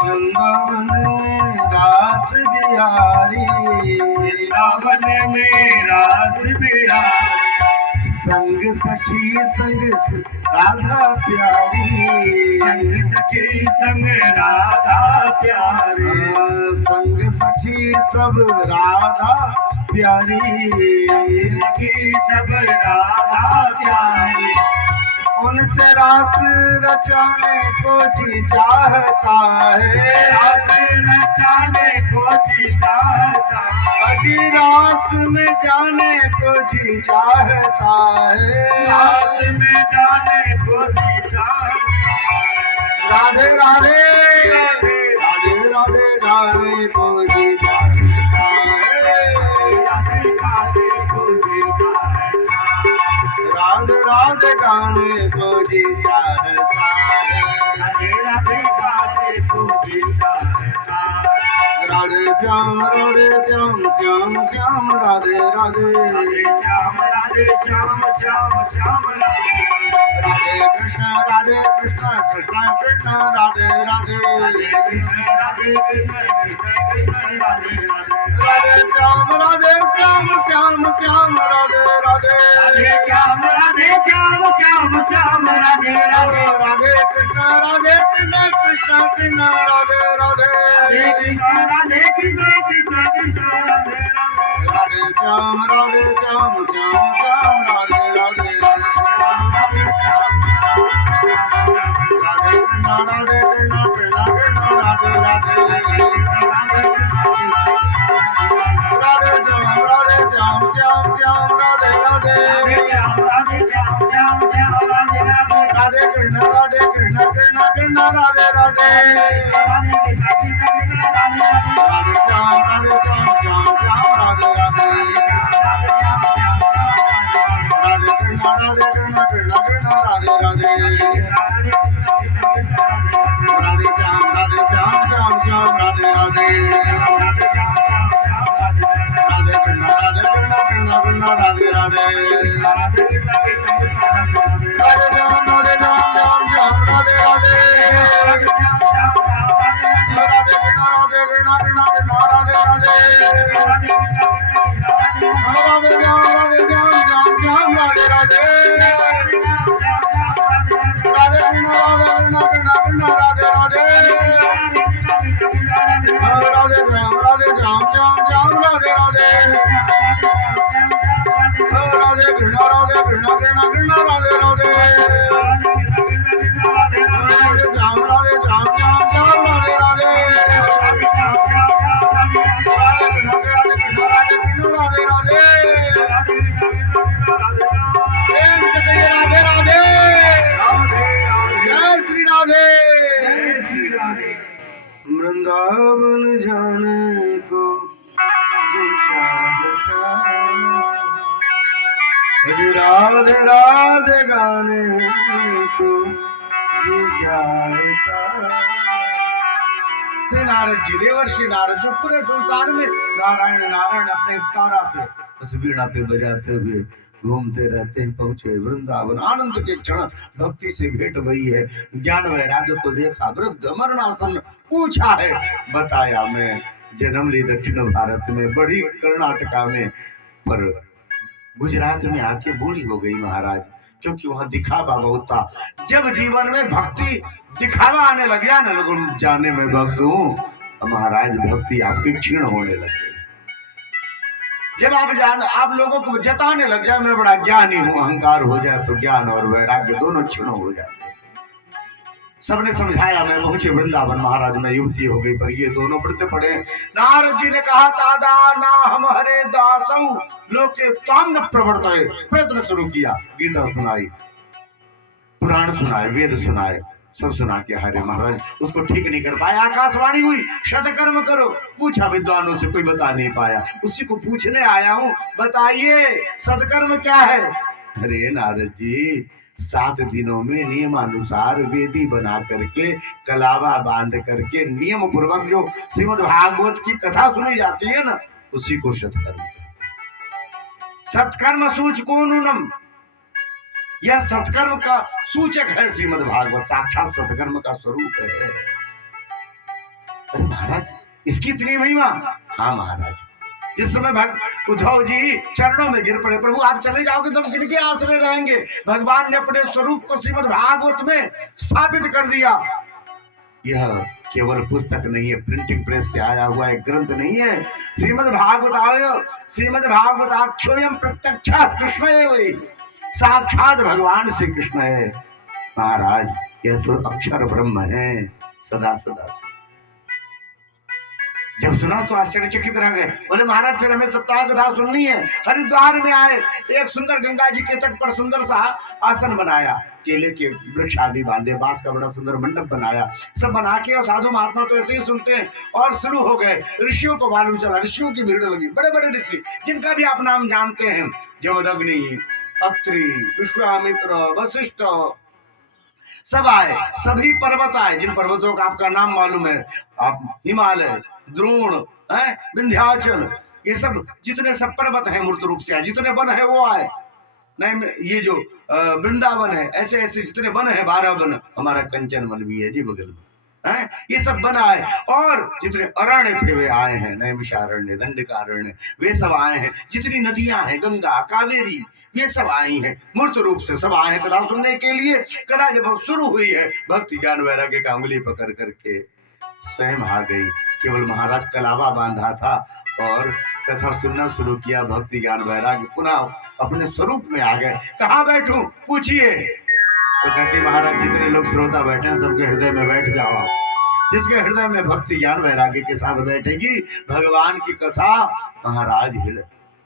वृंदावन में रास बिहारी वृंदावन में रास बिहारी संग सखी संग राधा प्यारी संग सखी संग राधा प्यारी संग सखी सब राधा प्यारी सखी सब राधा प्यारी उनसे रास रचाने को जी चाहता है। रास रचाने को जी चाहता है। अभी रास में जाने को जी चाहता है। रास में जाने को जी चाहता है। राधे राधे राधे राधे गाने को जी चाहता है। राधे राधे को जी चाहता है। राधे राधे गाने को जी चाहता है। राधे राधे गाने को जी चाहता है। राधे श्याम श्याम श्याम राधे राधे राधे श्याम श्याम श्याम राधे कृष्ण कृष्ण कृष्ण राधे राधे राधे कृष्ण कृष्ण कृष्ण राधे राधे राधे श्याम श्याम श्याम राधे राधे राधे श्याम श्याम राधे राधे राधे कृष्ण कृष्ण कृष्ण राधे राधे राधे कृष्ण कृष्ण कृष्ण राधे राधे राधे श्याम श्याम श्याम राधे राधे राधे कृष्ण कृष्ण राधे राधे राधे श्याम श्याम राधे राधे राधे कृष्ण कृष्ण कृष्ण राधे राधे राधे श्याम श्याम राधे राधे राधे कृष्ण कृष्ण कृष्ण राधे राधे राधे श्याम श्याम राधे राधे राधे कृष्ण कृष्ण कृष्ण राधे राधे राधे श्याम श्याम राधे राधे राधे कृष्ण कृष्ण राधे राधे राधे श्याम राधे राधे राधे कृष्ण राधे राधे राधे श्याम राधे राधे राधे कृष्ण कृष्ण राधे राधे राधे श्याम श्याम राधे राधे राधे कृष्ण राधे राधे प्रेम से कहिए राधे राधे जय श्री राधे वृंदावन जाने को जी चाहता श्री राधे राधे गाने को जी चाहता। श्री नारद जी देवर्षि नारद जो पूरे संसार में नारायण नारायण अपने तारा पे उस वीणा पे बजाते हुए घूमते रहते हैं, पहुंचे वृंदावन। आनंद के क्षण भक्ति से भेंट हुई है, ज्ञान वैराग्य को देखा, वृद्ध मरणासन पूछा है, बताया मैं जन्म ली दक्षिण भारत में, बड़ी कर्नाटका में, पर गुजरात में आके बूढ़ी हो गई महाराज, क्योंकि वहां दिखावा बहुत था। जब जीवन में भक्ति दिखावा आने लग गया ना, लोगों जाने में भक्त हूँ, महाराज भक्ति आपकी क्षीण होने लग गई। जब आप लोगों को जताने लग जाए मैं बड़ा ज्ञानी हूँ, अहंकार हो जाए तो ज्ञान और वैराग्य दोनों क्षीण हो जाते। सबने समझाया, मैं पहुंचे वृंदावन महाराज में युवती हो गई, पर ये दोनों व्रत पड़े। नारद जी ने कहा, तादा ना हम हरे दासौ लोके ताम न प्रवर्तये। प्रयत्न शुरू किया, गीता सुनाई, पुराण सुनाए, वेद सुनाए, सब सुना के हरे महाराज उसको ठीक नहीं कर पाया। आकाशवाणी हुई, शतकर्म करो। पूछा विद्वानों से, कोई बता नहीं पाया। उसी को पूछने आया हूं, बताइए सत्कर्म क्या है। अरे नारद जी, 7 दिनों में नियमानुसार वेदी बना करके, कलावा बांध करके, नियम पूर्वक जो श्रीमद् भागवत की कथा सुनी जाती है ना, उसी को सत्कर्म। सत्कर्म सूचको नूनम, यह सत्कर्म का सूचक है। श्रीमद् भागवत साक्षात सत्कर्म का स्वरूप है। अरे महाराज, इसकी इतनी महिमा। हाँ महाराज, जिस समय भक्त उद्धव जी चरणों में गिर पड़े, प्रभु आप चले जाओगे तो हम किनके आश्रय रहेंगे। भगवान ने अपने स्वरूप को श्रीमद् भागवत में स्थापित कर दिया। यह केवल पुस्तक नहीं है, प्रिंटिंग प्रेस से आया हुआ एक ग्रंथ नहीं है। श्रीमद् भागवत आख्योयम प्रत्यक्ष कृष्ण एव, साक्षात भगवान श्री कृष्ण है महाराज। यह तो अक्षर ब्रह्म है, सदा सदा से। जब सुना तो आश्चर्यचकित रह गए। बोले महाराज फिर हमें सप्ताह कथा सुननी है। हरिद्वार में आए, एक सुंदर गंगा जी के तट पर सुंदर सा आसन बनाया, केले के वृक्ष आदि बांधे, बांस का बड़ा सुंदर मंडप बनाया, सब बना के। और साधु महात्मा तो ऐसे ही सुनते हैं और शुरू हो गए। ऋषियों को मालूम चला, ऋषियों की भीड़ लगी, बड़े बड़े ऋषि जिनका भी आप नाम जानते हैं, जमदग्नि, अत्रि, विश्वामित्र, वशिष्ठ, सब आए। सभी पर्वत आए, जिन पर्वतों का आपका नाम मालूम है, आप हिमालय, द्रोण, विंध्याचल, ये सब जितने सब पर्वत हैं मूर्त रूप से आए, जितने वन है वो आए। नहीं, ये जो वृंदावन है, ऐसे ऐसे जितने वन है, 12 वन, हमारा कंचन वन भी है जी बगल में, है ये सब वन आए। और जितने अरण्य थे वे आए हैं, नैमिषारण्य, दंडकारण्य, वे सब आए हैं। जितनी नदियां हैं, गंगा, कावेरी, ये सब आई हैं, मूर्त रूप से सब आए हैं कथा सुनने के लिए। कथा जब शुरू हुई है, भक्ति ज्ञान वैराग्य का उंगली पकड़ करके स्वयं आ गई। केवल महाराज कलावा बांधा था और कथा सुनना शुरू किया। भक्ति ज्ञान वैराग्य पुनः अपने स्वरूप में आ गए। कहाँ बैठूं पूछिए, तो कहती महाराज जितने लोग श्रोता बैठे हैं सबके हृदय में बैठ जाओ। जिसके हृदय में भक्ति ज्ञान वैराग्य के साथ बैठेगी, भगवान की कथा महाराज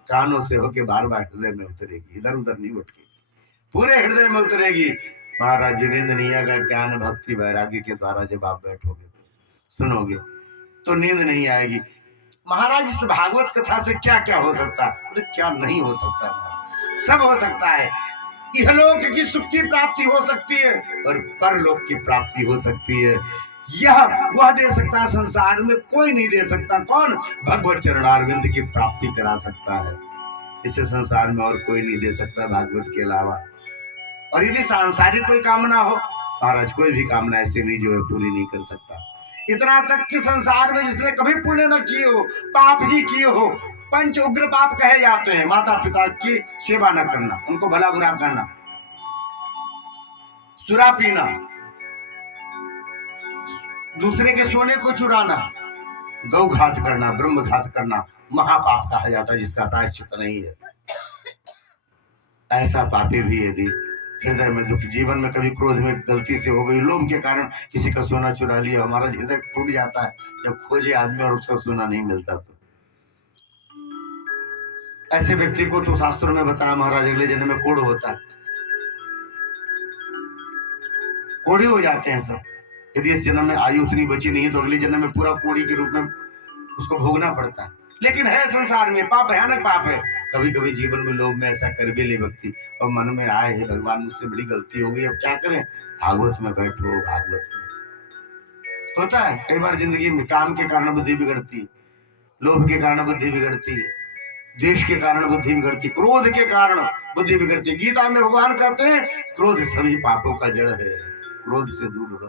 कानों से होके बार बार हृदय में उतरेगी, इधर उधर नहीं उठेगी, पूरे हृदय में उतरेगी। महाराज नींद नहीं आएगा। ज्ञान भक्ति वैराग्य के द्वारा जब आप बैठोगे सुनोगे तो नींद नहीं आएगी। महाराज इस भागवत कथा से क्या क्या हो सकता है, क्या नहीं हो सकता महाराज, सब हो सकता है। इहलोक की सुख की प्राप्ति हो सकती है और परलोक की प्राप्ति हो सकती है। यह वह दे सकता है, संसार में कोई नहीं दे सकता। कौन? भगवत चरणारविंद की प्राप्ति करा सकता है, इसे संसार में और कोई नहीं दे सकता भागवत के अलावा। और यदि सांसारिक कोई कामना हो महाराज, कोई भी कामना ऐसी नहीं जो है पूरी नहीं कर सकता। इतना तक कि संसार में जिसने कभी पुण्य न किए हो, पाप ही किए हो, पंच उग्र पाप कहे जाते हैं। माता पिता की सेवा न करना, उनको भला बुरा करना, सुरा पीना, दूसरे के सोने को चुराना, गौ घात करना, ब्रह्म घात करना महापाप कहा जाता है, जिसका प्रायश्चित नहीं है। ऐसा पापी भी यदि हृदय में दुख, जीवन में कभी क्रोध में गलती से हो गई, लोभ के कारण किसी का सोना चुरा लिया, हमारा हृदय टूट जाता है जब खोजे आदमी और उसका सोना नहीं मिलता। तो ऐसे व्यक्ति को तो शास्त्रों में बताया महाराज अगले जन्म में कोढ़ होता है, कोढ़ी हो जाते हैं सब। यदि इस जन्म में आयु उतनी बची नहीं तो अगले जन्म में पूरा कोढ़ी के रूप में उसको भोगना पड़ता है। लेकिन है संसार में पाप, भयानक पाप है। कभी कभी जीवन में लोग में ऐसा कर भी ले व्यक्ति और मन में आए है भगवान मुझसे बड़ी गलती हो गई, अब क्या करें, भागवत में बैठो। भागवत में होता है कई बार जिंदगी में काम के कारण बुद्धि बिगड़ती है, लोभ के कारण बुद्धि बिगड़ती है, द्वेष के कारण बुद्धि बिगड़ती, क्रोध के कारण बुद्धि बिगड़ती। गीता में भगवान कहते हैं क्रोध सभी पापों का जड़ है, क्रोध से दूर रहो।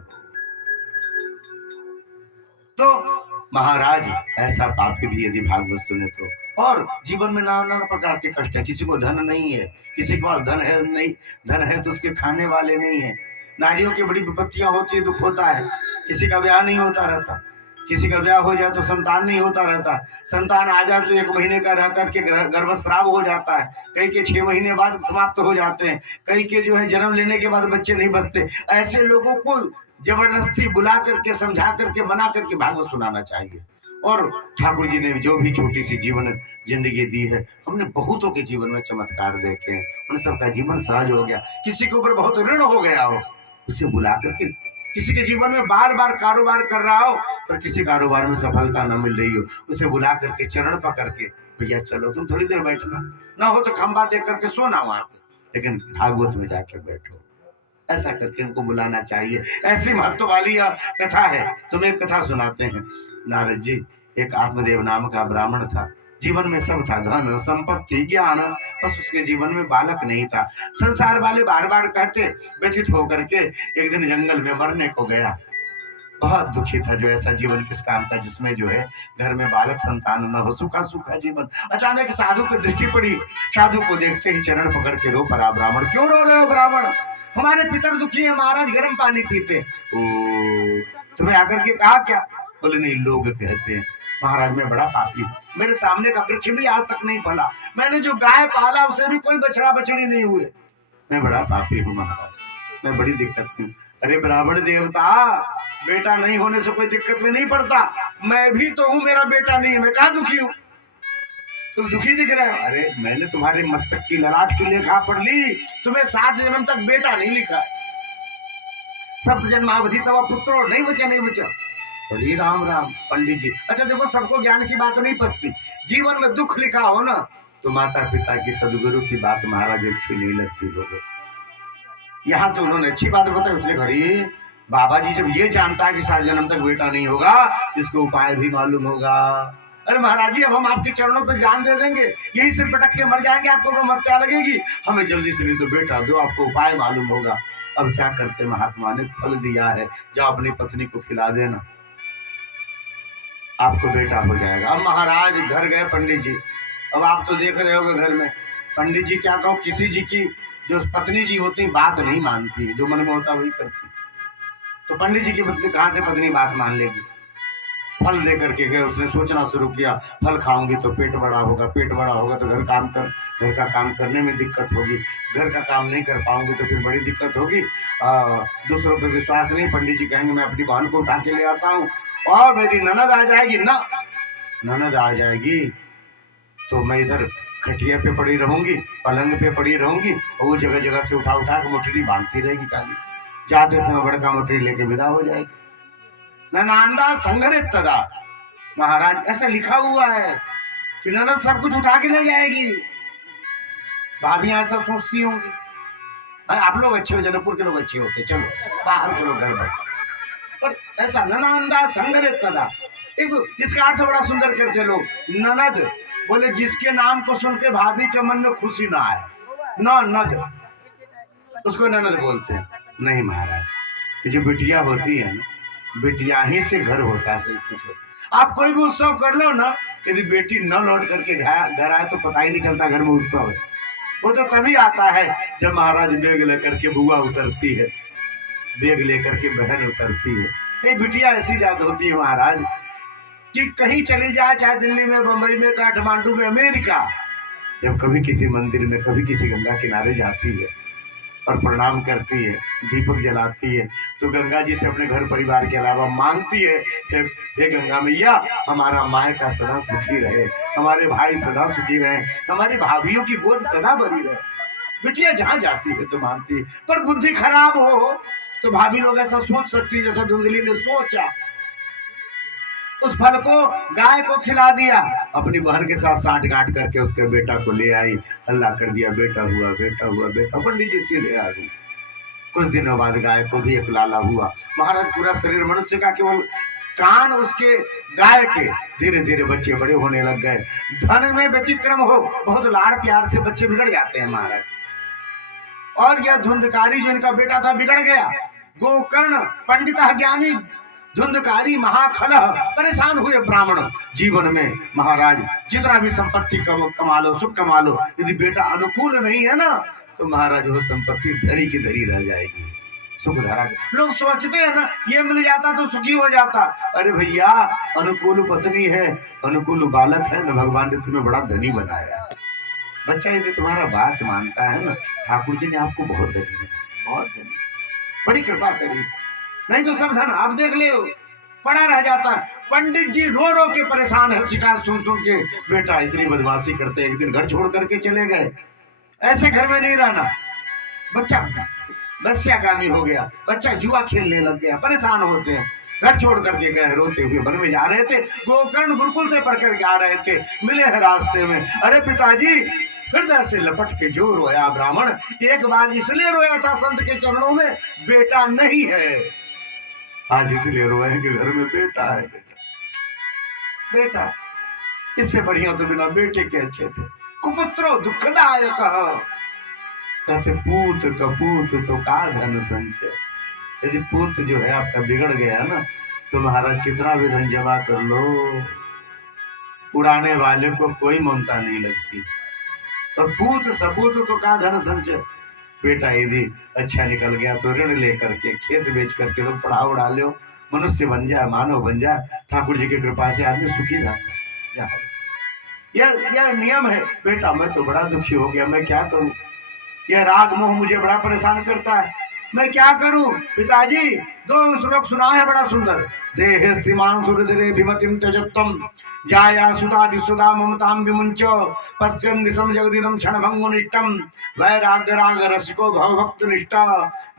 तो महाराज ऐसा पापी भी यदि भागवत सुने तो और जीवन में नाना नाना प्रकार के कष्ट है। किसी को धन नहीं है, किसी के पास धन है नहीं, धन है तो उसके खाने वाले नहीं है। नारियों की बड़ी विपत्तियां होती है, दुख होता है। किसी का ब्याह नहीं होता रहता, किसी का ब्याह हो जाए तो संतान नहीं होता रहता, संतान आ जाए तो 1 महीने का रह करके गर्भस्राव हो जाता है, कई के 6 महीने बाद समाप्त हो जाते हैं, कई के जो है जन्म लेने के बाद बच्चे नहीं बचते। ऐसे लोगों को जबरदस्ती बुला करके, समझा करके, मना करके भागवत सुनाना चाहिए। और ठाकुर जी ने जो भी छोटी सी जीवन जिंदगी दी है, हमने बहुतों के जीवन में चमत्कार देखे हैं, उन सबका जीवन सहज हो गया। किसी के ऊपर बहुत ऋण हो गया हो, उसे बुला करके, किसी के जीवन में बार बार कारोबार कर रहा हो पर किसी कारोबार में सफलता न मिल रही हो, उसे बुला करके चरण पकड़ के, भैया चलो तुम थोड़ी देर बैठना, ना हो तो खंबा देख करके सोना वहां पे, लेकिन भागवत में जाकर बैठो। ऐसा करके उनको बुलाना चाहिए। ऐसी महत्व वाली यह कथा है। तुम्हें एक कथा सुनाते हैं। नारद जी, एक आत्मदेव नाम का ब्राह्मण था, जीवन में सब था, धन संपत्ति ज्ञान, बस उसके जीवन में बालक नहीं था। संसार वाले बार बार कहते, व्यथित होकर के एक दिन जंगल में मरने को गया। बहुत दुखी था, जो ऐसा जीवन किस काम का जिसमें जो है घर में बालक संतान न हो, सूखा सूखा जीवन। अचानक साधु की दृष्टि पड़ी, साधु को देखते ही चरण पकड़ के रो पड़ा ब्राह्मण। क्यों रो रहे हो ब्राह्मण? हमारे पितर दुखी है महाराज, गर्म पानी पीते। ओ, तुम्हें आकर के कहा क्या? बोले नहीं, लोग कहते हैं महाराज मैं बड़ा पापी हूँ, मेरे सामने का वृक्ष भी आज तक नहीं फला, मैंने जो गाय पाला उसे भी कोई बछड़ा बछड़ी नहीं हुए, मैं बड़ा पापी हूँ महाराज, मैं बड़ी दिक्कत में। अरे ब्राह्मण देवता, बेटा नहीं होने से कोई दिक्कत में नहीं पड़ता, मैं भी तो हूँ, मेरा बेटा नहीं, मैं कहाँ दुखी हूँ? तुम दुखी दिख रहे हो। अरे मैंने तुम्हारे मस्तक की ललाट की लेखा पढ़ ली, तुम्हें 7 जन्म तक बेटा नहीं लिखा, 7 जन्मावधि तब पुत्रो नहीं बचा, नहीं बचा। अरे राम राम पंडित जी, अच्छा देखो सबको ज्ञान की बात नहीं पचती, जीवन में दुख लिखा हो ना तो माता पिता की सदगुरु की बात महाराज अच्छी नहीं लगती लोगों। यहाँ तो उन्होंने अच्छी बात बताई, उसने घड़ी बाबा जी जब ये जानता है कि 7 जन्म तक बेटा नहीं होगा तो इसको उपाय भी मालूम होगा। अरे महाराज जी, अब हम आपके चरणों पे जान दे देंगे, यही सिर पटक के मर जाएंगे, आपको ब्रह्मत्या लगेगी, हमें जल्दी से नहीं तो बेटा दो, आपको उपाय मालूम होगा। अब क्या करते, महात्मा ने फल दिया है, जाओ अपनी पत्नी को खिला देना, आपको बेटा हो जाएगा। अब महाराज घर गए पंडित जी, अब आप तो देख रहे होगे घर में पंडित जी क्या कहो, किसी जी की जो पत्नी जी होती बात नहीं मानती है, जो मन में होता वही करती। तो पंडित जी की पत्नी कहाँ से पत्नी बात मान लेगी? फल दे करके गए, उसने सोचना शुरू किया, फल खाऊंगी तो पेट बड़ा होगा, पेट बड़ा होगा तो घर का काम करने में दिक्कत होगी, घर का काम नहीं कर पाऊंगी तो फिर बड़ी दिक्कत होगी, दूसरों पे विश्वास नहीं, पंडित जी कहेंगे मैं अपनी बहन को उठा के ले आता हूँ और मेरी ननद आ जाएगी ना, ननद आ जाएगी तो मैं इधर खटिया पे पड़ी रहूंगी, पलंग पे पड़ी रहूंगी, और वो जगह जगह से उठा उठा के मोटरी बांधती रहेगी, खाली जाते समय बड़का मोटरी लेके विदा हो जाएगी। ननांदा संघरित तदा, महाराज ऐसा लिखा हुआ है कि ननद सब कुछ उठा के ले जाएगी। भाभियां ऐसा सोचती होंगी। आप लोग अच्छे हो, जनकपुर के लोग अच्छे होते, चलो बाहर के लोग घर बैठे, पर ऐसा ननांदा संघरित तदा, एक इसका अर्थ बड़ा सुंदर करते लोग। ननद बोले जिसके नाम को सुन के भाभी के मन में खुशी ना आए, ननद, उसको ननद बोलते हैं। नहीं महाराज, जो बिटिया होती है ना, बेटिया ही से घर होता है, सही कुछ। आप कोई भी उत्सव कर लो ना, यदि बेटी न लौट करके घर आए तो पता ही नहीं चलता घर में उत्सव है। वो तो तभी आता है जब महाराज बैग लेकर के बुआ उतरती है, बैग लेकर के बहन उतरती है। ये बिटिया ऐसी जात होती है महाराज कि कहीं चली जाए, चाहे दिल्ली में, बंबई में, काठमांडू में, अमेरिका, जब कभी किसी मंदिर में, कभी किसी गंगा किनारे जाती है और प्रणाम करती है, दीपक जलाती है, तो गंगा जी से अपने घर परिवार के अलावा मांगती है, हे गंगा मैया हमारा मायका सदा सुखी रहे, हमारे भाई सदा सुखी रहे, हमारी भाभियों की गोद सदा भरी रहे। बिटिया जहाँ जाती है तो मानती है, पर बुद्धि खराब हो तो भाभी लोग ऐसा सोच सकती है जैसा धुंधली ने सोचा। उस फल को गाय को खिला दिया, अपनी बहन के साथ साठ गांठ करके उसके बेटा को ले आई, हल्ला कर दिया, बेटा हुआ, बेटा हुआ, बेटा। पंडित जी सीधे आ गई। कुछ दिनों बाद गाय को भी एक लाला हुआ। महाराज पूरा शरीर मनुष्य का, केवल कान उसके गाय के, धीरे धीरे बच्चे बड़े होने लग गए। धन में व्यतिक्रम हो, बहुत लाड़ प्यार से बच्चे बिगड़ जाते हैं महाराज। और यह धुंधकारी जो इनका बेटा था बिगड़ गया। गोकर्ण पंडित ज्ञानी धुंधकारी महाखलह, परेशान हुए ब्राह्मण। जीवन में महाराज जितना भी संपत्ति कमा लो, सुख कमा लो, यदि बेटा अनुकूल नहीं है ना, तो महाराज वो संपत्ति धरी की धरी रह जाएगी। सुख धरा लोग सोचते हैं ना, ये मिल जाता तो सुखी हो जाता। अरे भैया, अनुकूल पत्नी है, अनुकूल बालक है ना, भगवान ने तुम्हें बड़ा धनी बनाया। बच्चा यदि तुम्हारा बात मानता है ना, ठाकुर जी ने आपको बहुत धनी बनाया, बहुत धनी, बड़ी कृपा करी। नहीं तो सब धन आप देख ले पड़ा रह जाता। पंडित जी रो रो के परेशान है, शिकायत सुन सुन के, बेटा इतनी बदमाशी करते, एक दिन घर छोड़ करके चले गए, ऐसे घर में नहीं रहना। बच्चा बस्यागामी हो गया, बच्चा जुआ खेलने लग गया, परेशान होते हैं, घर छोड़ करके गए, रोते हुए वन में जा रहे थे, गोकर्ण गुरुकुल से पढ़ कर आ रहे थे, मिले हैं रास्ते में। अरे पिताजी, हृदय से लपट के जो रोया ब्राह्मण, एक बार इसलिए रोया था संत के चरणों में, बेटा नहीं है, आज इसलिए रोया कि घर में बेटा है। बेटा, इससे बढ़िया तो बिना बेटे के अच्छे थे। कुपुत्रो दुखदायक, कहते पूत कपूत तो का धन संचय। यदि पूत जो है आपका बिगड़ गया ना, तो महाराज कितना भी धन जमा कर लो, उड़ाने वाले को कोई ममता नहीं लगती। और पूत सपूत तो का धन संचय, बेटा यदि अच्छा निकल गया तो ऋण लेकर के, खेत बेच करके लोग पढ़ा उड़ा लो, मनुष्य बन जाए, मानव बन जाए, ठाकुर जी की कृपा से आदमी सुखी रहता है। यह नियम है। बेटा मैं तो बड़ा दुखी हो गया, मैं क्या करूं, यह राग मोह मुझे बड़ा परेशान करता है, मैं क्या करूं। पिताजी दो श्लोक सुना है बड़ा सुंदर। देहे स्त्रीमान सुरदरे विमतिम त्यजत्वम जाया सुदादि सुदा ममताम विमुंच पश्यन् विषम जगदिदं क्षणभंगुनिष्टम वैराग्य राग रसिको भवभक्त निष्ठा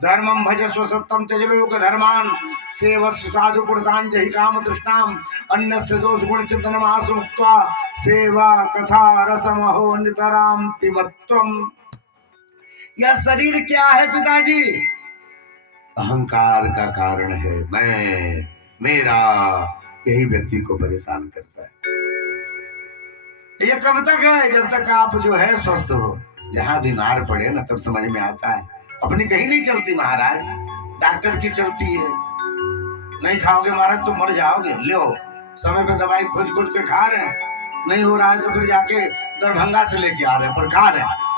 धर्मं भजस्व सत्यं त्यजलोक धर्मान सेवस्व साधु पुरुषान् जहि काम तृष्णाम अन्यस्य दोष गुण चिंतनमासु मुक्त्वा सेवा कथा रसमहो नितराम पिबत्वम। यह शरीर क्या है पिताजी? अहंकार का कारण है, मैं, मेरा, यही व्यक्ति को परेशान करता है। ये कब तक है? जब तक आप जो है स्वस्थ हो। जहां बीमार पड़े ना, तब समझ में आता है। अपनी कहीं नहीं चलती महाराज, डॉक्टर की चलती है। नहीं खाओगे महाराज तो मर जाओगे, लो समय पे दवाई खोज खोज के खा रहे हैं, नहीं हो रहा है तो फिर जाके दरभंगा से लेके आ रहे हैं, पर खा रहे हैं।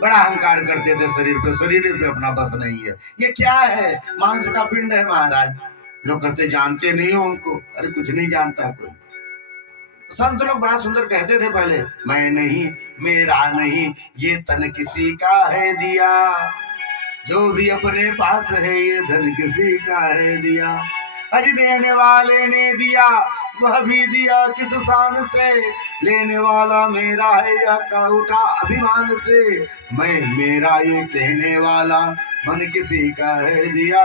बड़ा अहंकार करते थे शरीर पे, शरीर पे अपना बस नहीं है। ये क्या है? मांस का पिंड है महाराज। लोग कहते जानते नहीं हो उनको, अरे कुछ नहीं जानता कोई। संत लोग बड़ा सुंदर कहते थे पहले, मैं नहीं, मेरा नहीं, ये तन किसी का है दिया, जो भी अपने पास है ये धन किसी का है दिया। अज देने वाले ने दिया, वह भी दिया किस शान से, लेने वाला मेरा है यह का उठा अभिमान से। मैं मेरा ये कहने वाला, मन किसी का है दिया,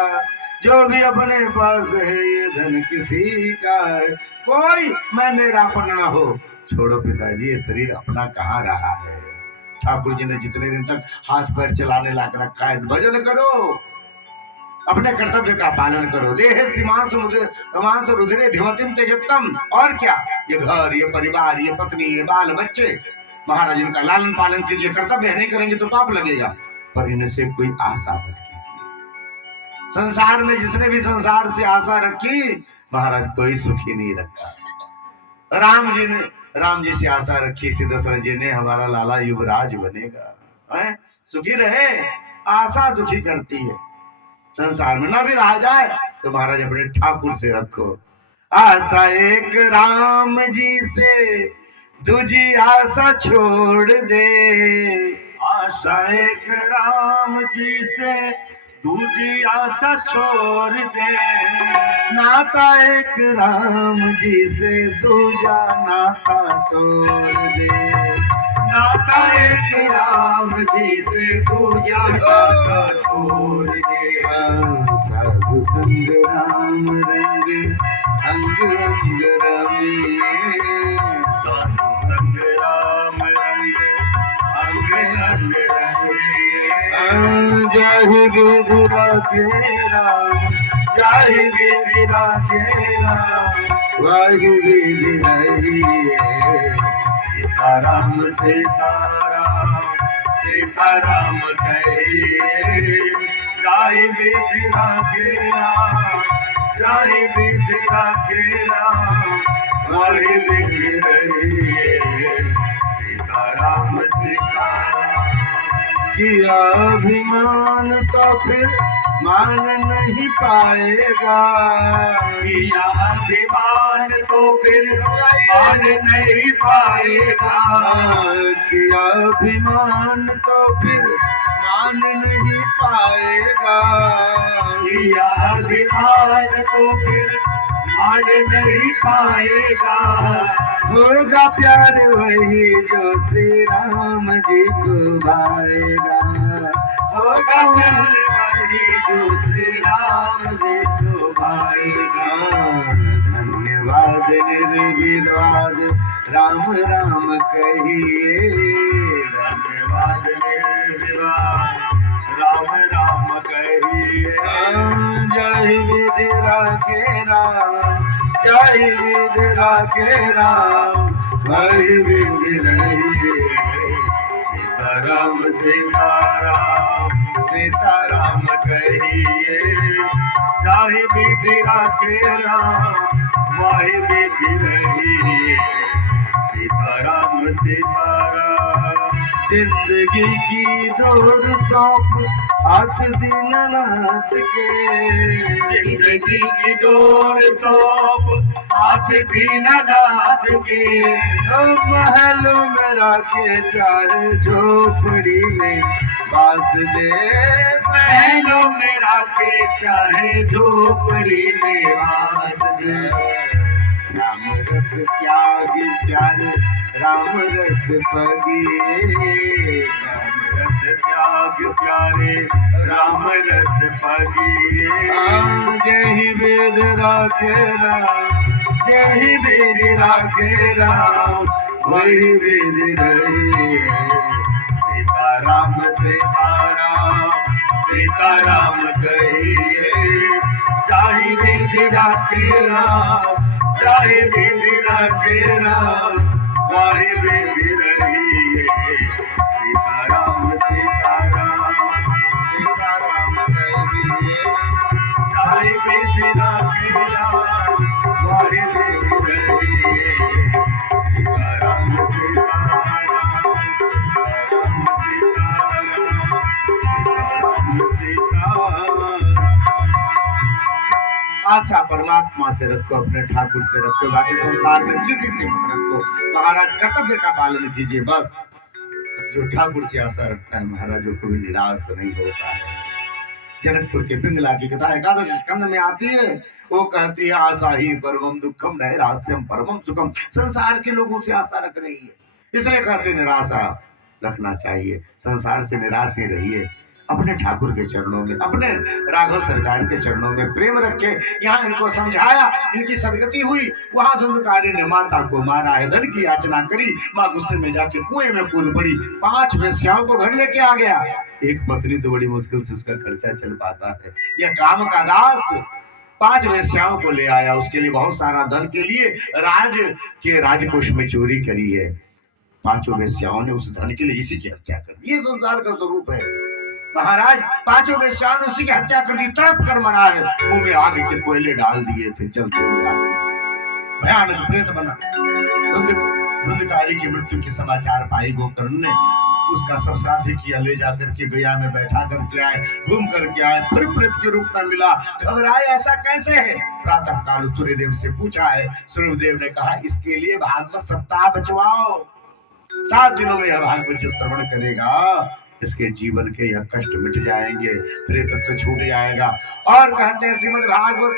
जो भी अपने पास है ये धन किसी का है। कोई मैं मेरापन न हो। छोड़ो पिताजी, ये शरीर अपना कहाँ रहा है। ठाकुर जी ने जितने दिन तक हाथ पैर चलाने लायक रखा है, भजन करो, अपने कर्तव्य का पालन करो। देहे मांस रुधिरे भिमतिम त्यजत्वम। और क्या? ये घर, ये परिवार, ये पत्नी, ये बाल बच्चे, महाराज इनका लालन पालन कीजिए। कर्तव्य नहीं करेंगे तो पाप लगेगा, पर इनसे कोई आशा मत कीजिए। संसार में जिसने भी संसार से आशा रखी, महाराज कोई सुखी नहीं रखा। राम जी से आशा रखी थी दशरथ जी ने, हमारा लाला युवराज बनेगा, है? सुखी रहे, आशा दुखी करती है। संसार में ना भी रहा जाए तो महाराज अपने ठाकुर से रखो। आशा एक राम जी से, दूजी आशा छोड़ दे। आशा एक राम जी से, दूजी आशा छोड़ दे। नाता एक राम जी से, दूजा नाता तोड़ दे। नाता एक राम जी से, दूजा नाता तोड़ दे। साधु संग राम रंग, अंग अंग रमिए। साधु संग राम रंग, अंग अंग रमिए। जाहि गिरि राखे राम, जाहि गिरि राखे राम, वाहि गिरि रहिए। सीताराम सीताराम, सीताराम कहिए। जाहि विधि राखे राम, जाहि विधि राखे राम, वही विधि रहिए सीताराम सीताराम। किया अभिमान तो फिर मान नहीं पाएगा, किया अभिमान तो फिर मान नहीं पाएगा, किया अभिमान तो फिर मान नहीं पाएगा, किया अभिमान तो फिर मान नहीं पाएगा। होगा प्यार वही जो श्री राम जी को भाएगा, होगा प्यार वही जो श्री राम जी को भाएगा। धन्यवाद निर्विवाद राम राम कहिए, धन्यवाद निर्विवाद राम राम कहिए। जय विधि राखे राम, जय विधि राखे राम, वही विधि रहिए सीताराम सीताराम, सीताराम कहिए। जाहि विधि राखे राम, वही विधि रहिए सीताराम सीताराम। जिंदगी की डोर सौंप हाथ दीननाथ के, जिंदगी की डोर सौंप हाथ दीननाथ के। महलों में राखे चाहे झोपड़ी में बास दे, महलों में राखे चाहे झोपड़ी में वास दे। राम रस त्याग प्यारे राम रस पगिए, राम रस त्याग प्यारे राम रस पगिए। जय वेद राखे राम, जय वेद राखे राम, वही वेद रहिए सीताराम सीताराम, सीताराम कहिए। जाहि विधि राखे राम, जाहि विधि राखे राम, वही विधि रहिए सीताराम सीताराम, सीताराम कहिए। जाहि विधि राखे राम, वही विधि रहिए सीताराम सीताराम, सीताराम सीताराम, सीताराम सीताराम। आशा परमात्मा से रखो, अपने ठाकुर से रखो, बाकी संसार में किसी से मत रखो। महाराज कर्तव्य का पालन कीजिए बस। जो ठाकुर से आशा रखता है महाराज वो कभी निराश नहीं होता है। जनकपुर के पिंगला की कथा एकादश स्कंद में आती है। वो कहती है आशा ही परमम दुखम नैराश्यम परमम सुखम। संसार के लोगों से आशा रख रही है, इसलिए कहते निराशा रखना चाहिए। संसार से निराश ही रहिए, अपने ठाकुर के चरणों में, अपने राघव सरकार के चरणों में प्रेम रखे। यहाँ इनको समझाया, इनकी सदगति हुई। वहां धुंधकारी ने माता को मारा है, धन की याचना करी, माँ गुस्से में जाके कुएं में कूद पड़ी। 5 वेश्याओं को घर लेके आ गया। एक पत्नी तो बड़ी मुश्किल से उसका खर्चा चल पाता है। यह काम का दास 5 वेश्याओं को ले आया, उसके लिए बहुत सारा धन के लिए राज के राजकोष में चोरी करी है। 5 वेश्याओं ने उस धन के लिए इसी की हत्या कर दी। ये संसार का स्वरूप है महाराज। 5 वेश्याओं ने उसी की हत्या कर दी, तड़प कर मरा है। मुंह में आग के कोयले डाल दिए थे, चलते हुए भयानक प्रेत बना। धुंधकारी की मृत्यु के समाचार पाई गोकर्ण ने, उसका सब श्राद्ध किया, ले जाकर के गया में बैठा करके आए, घूम करके आए, फिर प्रेत के रूप में मिला। घबराए, ऐसा कैसे है? प्रातः काल सूर्यदेव से पूछा है। सूर्यदेव ने कहा इसके लिए भागवत सप्ताह बचवाओ। 7 दिनों में यह भागवत जो श्रवण करेगा इसके जीवन के यह कष्ट मिट जाएंगे, प्रेतत्व छूट जाएगा। और कहते हैं श्रीमद् भागवत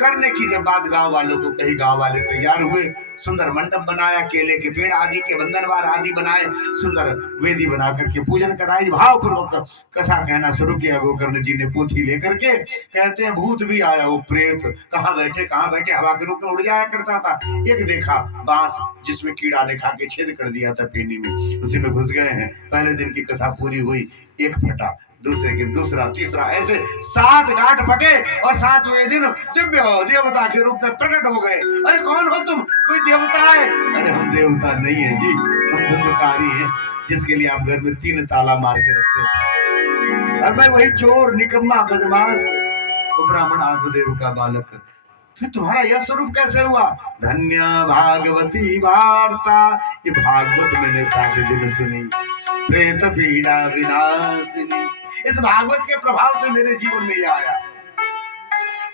करने की जब बात गांव वालों को कही, गांव वाले तैयार हुए, सुंदर मंडप बनाया, केले के पेड़ आदि के बंधनवार आदि बनाए, सुंदर वेदी बना करके पूजन कराई, भावपूर्वक कथा कहना शुरू किया। गोकर्ण जी ने पोथी लेकर के, कहते हैं भूत भी आया। वो प्रेत कहाँ बैठे हवा के रूप में उड़ जाया करता था। एक देखा बांस जिसमें कीड़ा ने खा के छेद कर दिया था पेनी में, उसी में घुस गए हैं। पहले दिन की कथा पूरी हुई, एक फटा, दूसरे दिन दूसरा, तीसरा, ऐसे 7 गांठ फटे और 7वें दिन दिव्य देवता के रूप में प्रकट हो गए। अरे कौन हो तुम? कोई देवता है? अरे हम देवता नहीं है जी, हम धुंधकारी हैं, जिसके लिए आप घर में 3 ताला मार के रखते हैं। और मैं वही चोर निकम्मा बदमाश वो ब्राह्मण आत्मदेव का बालक, फिर तुम्हारा यह स्वरूप कैसे हुआ? धन्य भागवती वार्ता, ये भागवत मैंने सारे दिन सुनी, प्रेत पीड़ा विनाशिनी। इस भागवत के प्रभाव से मेरे जीवन में ये आया।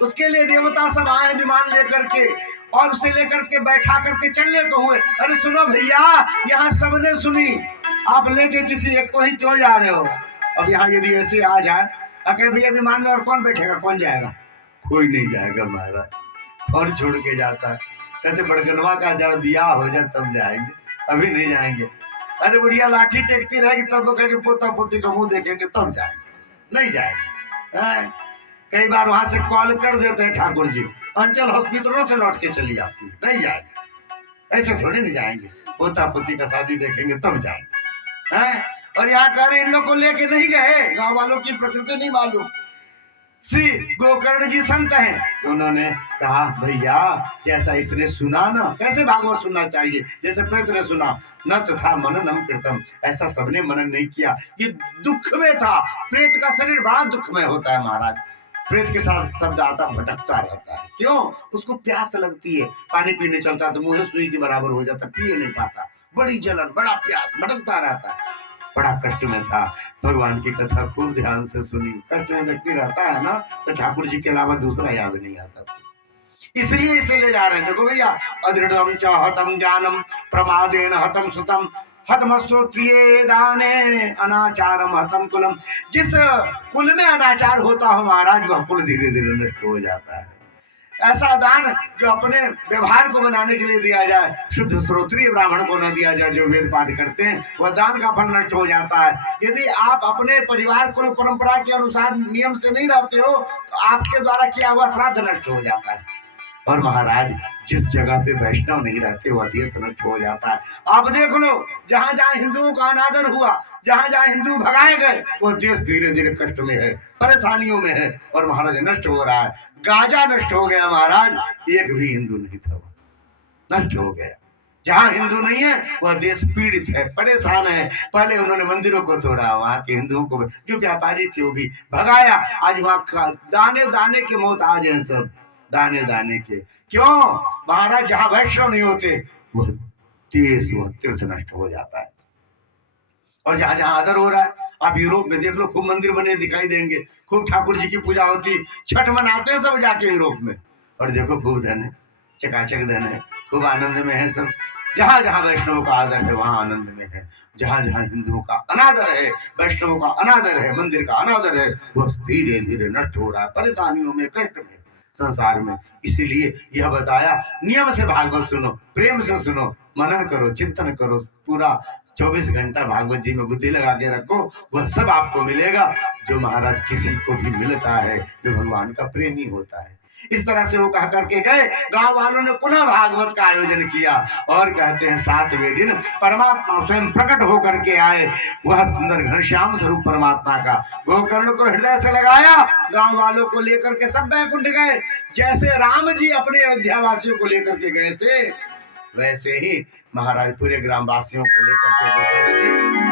उसके लिए देवता सब आए विमान लेकर के और उसे लेकर के बैठा करके चलने को हुए। अरे सुनो भैया, यहाँ सबने सुनी, आप लेके किसी एक को ही क्यों जा रहे हो? अब यहाँ यदि ऐसे आ जाए अकेले भैया विमान में, और कौन बैठेगा, कौन जाएगा? कोई नहीं जाएगा महाराज। और छोड़ के जाता है, कहते बड़गनवा का जब बियाह हो जाए तब जाएंगे, अभी नहीं जाएंगे। अरे बुढ़िया लाठी टेकती रहेगी तब वो कहेंगे पोता पोती का मुंह देखेंगे तब जाएंगे, नहीं जाएंगे। कई बार वहां से कॉल कर देते हैं ठाकुर जी, अंचल हॉस्पिटलों से लौट के चली आती है, नहीं जाएंगे, ऐसे थोड़ी नहीं जाएंगे, पोता पोती का शादी देखेंगे तब जाएंगे। हैं? और यहाँ कह रहे इन लोग को लेके नहीं गए, गांव वालों की प्रकृति नहीं मालूम। श्री गोकर्ण जी संत हैं, तो उन्होंने कहा भैया जैसा इसने सुना ना, कैसे भागवत सुनना चाहिए, जैसे प्रेत ने सुना, न तथा मननम कृतम, ऐसा सबने मनन नहीं किया। ये दुख में था, प्रेत का शरीर बड़ा दुख में होता है महाराज। प्रेत के साथ शब्द आता भटकता रहता है, क्यों? उसको प्यास लगती है, पानी पीने चलता तो मुंह सुई के बराबर हो जाता, पिए नहीं पाता, बड़ी जलन, बड़ा प्यास, भटकता रहता है, बड़ा कष्ट में था। भगवान की कथा खूब ध्यान से सुनी। कष्ट में व्यक्ति रहता है ना, तो ठाकुर जी के अलावा दूसरा याद नहीं आता, इसलिए इसे ले जा रहे हैं। देखो भैया, अदृढ़म च हतम ज्ञानम प्रमादेन हतम सुतम हतमश्रोत्रिये दाने अनाचारम हतम कुलम। जिस कुल में अनाचार होता हो महाराज, वह कुल धीरे धीरे नष्ट हो जाता है। ऐसा दान जो अपने व्यवहार को बनाने के लिए दिया जाए, शुद्ध श्रोत्रीय ब्राह्मण को न दिया जाए जो वेद पाठ करते हैं, वह दान का फल नष्ट हो जाता है। यदि आप अपने परिवार कुल परंपरा के अनुसार नियम से नहीं रहते हो, तो आपके द्वारा किया हुआ श्राद्ध नष्ट हो जाता है। और महाराज जिस जगह पे वैष्णव नहीं रहते वह देश नष्ट हो जाता है। आप देख लो, जहां जहां हिंदुओं का अनादर हुआ, जहां जहां हिंदू भगाए गए, वो देश धीरे धीरे कष्ट में है, परेशानियों में है, और महाराज नष्ट हो रहा है। गाजा नष्ट हो गया महाराज, एक भी हिंदू नहीं था, नष्ट हो गया। जहां हिंदू नहीं है वह देश पीड़ित है, परेशान है। पहले उन्होंने मंदिरों को तोड़ा, वहां के हिंदुओं को जो व्यापारी थे वो भी भगाया। आज वहां दाने दाने के मोहताज हैं सब, दाने दाने के। क्यों महाराज? जहां वैष्णव नहीं होते वह देश, वह तीर्थ नष्ट हो जाता है। और जहां जहां आदर हो रहा है, आप यूरोप में देख लो, खूब मंदिर बने दिखाई देंगे, खूब ठाकुर जी की पूजा होती, छठ मनाते हैं सब जाके यूरोप में, और देखो खूब धन है, चकाचक धन है, खूब आनंद में है सब। जहां जहां वैष्णवों का आदर है वहां आनंद में है, जहां जहां हिंदुओं का अनादर है, वैष्णवों का अनादर है, मंदिर का अनादर है, वह धीरे धीरे नष्ट हो रहा है, परेशानियों में, कष्ट में, संसार में। इसीलिए यह बताया, नियम से भागवत सुनो, प्रेम से सुनो, मनन करो, चिंतन करो, पूरा 24 घंटा भागवत जी में बुद्धि लगा के रखो, वह सब आपको मिलेगा जो महाराज किसी को भी मिलता है जो भगवान का प्रेमी होता है। इस तरह से वो कह करके गए। गांव वालों ने पुनः भागवत का आयोजन किया, और कहते हैं 7वें दिन परमात्मा स्वयं प्रकट होकर के आए, वह सुंदर घनश्याम स्वरूप परमात्मा का। गोकर्ण को हृदय से लगाया, गांव वालों को लेकर के सब बैकुंठ गए। जैसे राम जी अपने अयोध्या वासियों को लेकर के गए थे, वैसे ही महाराज पूरे ग्रामवासियों को लेकर के गोकर्ण जी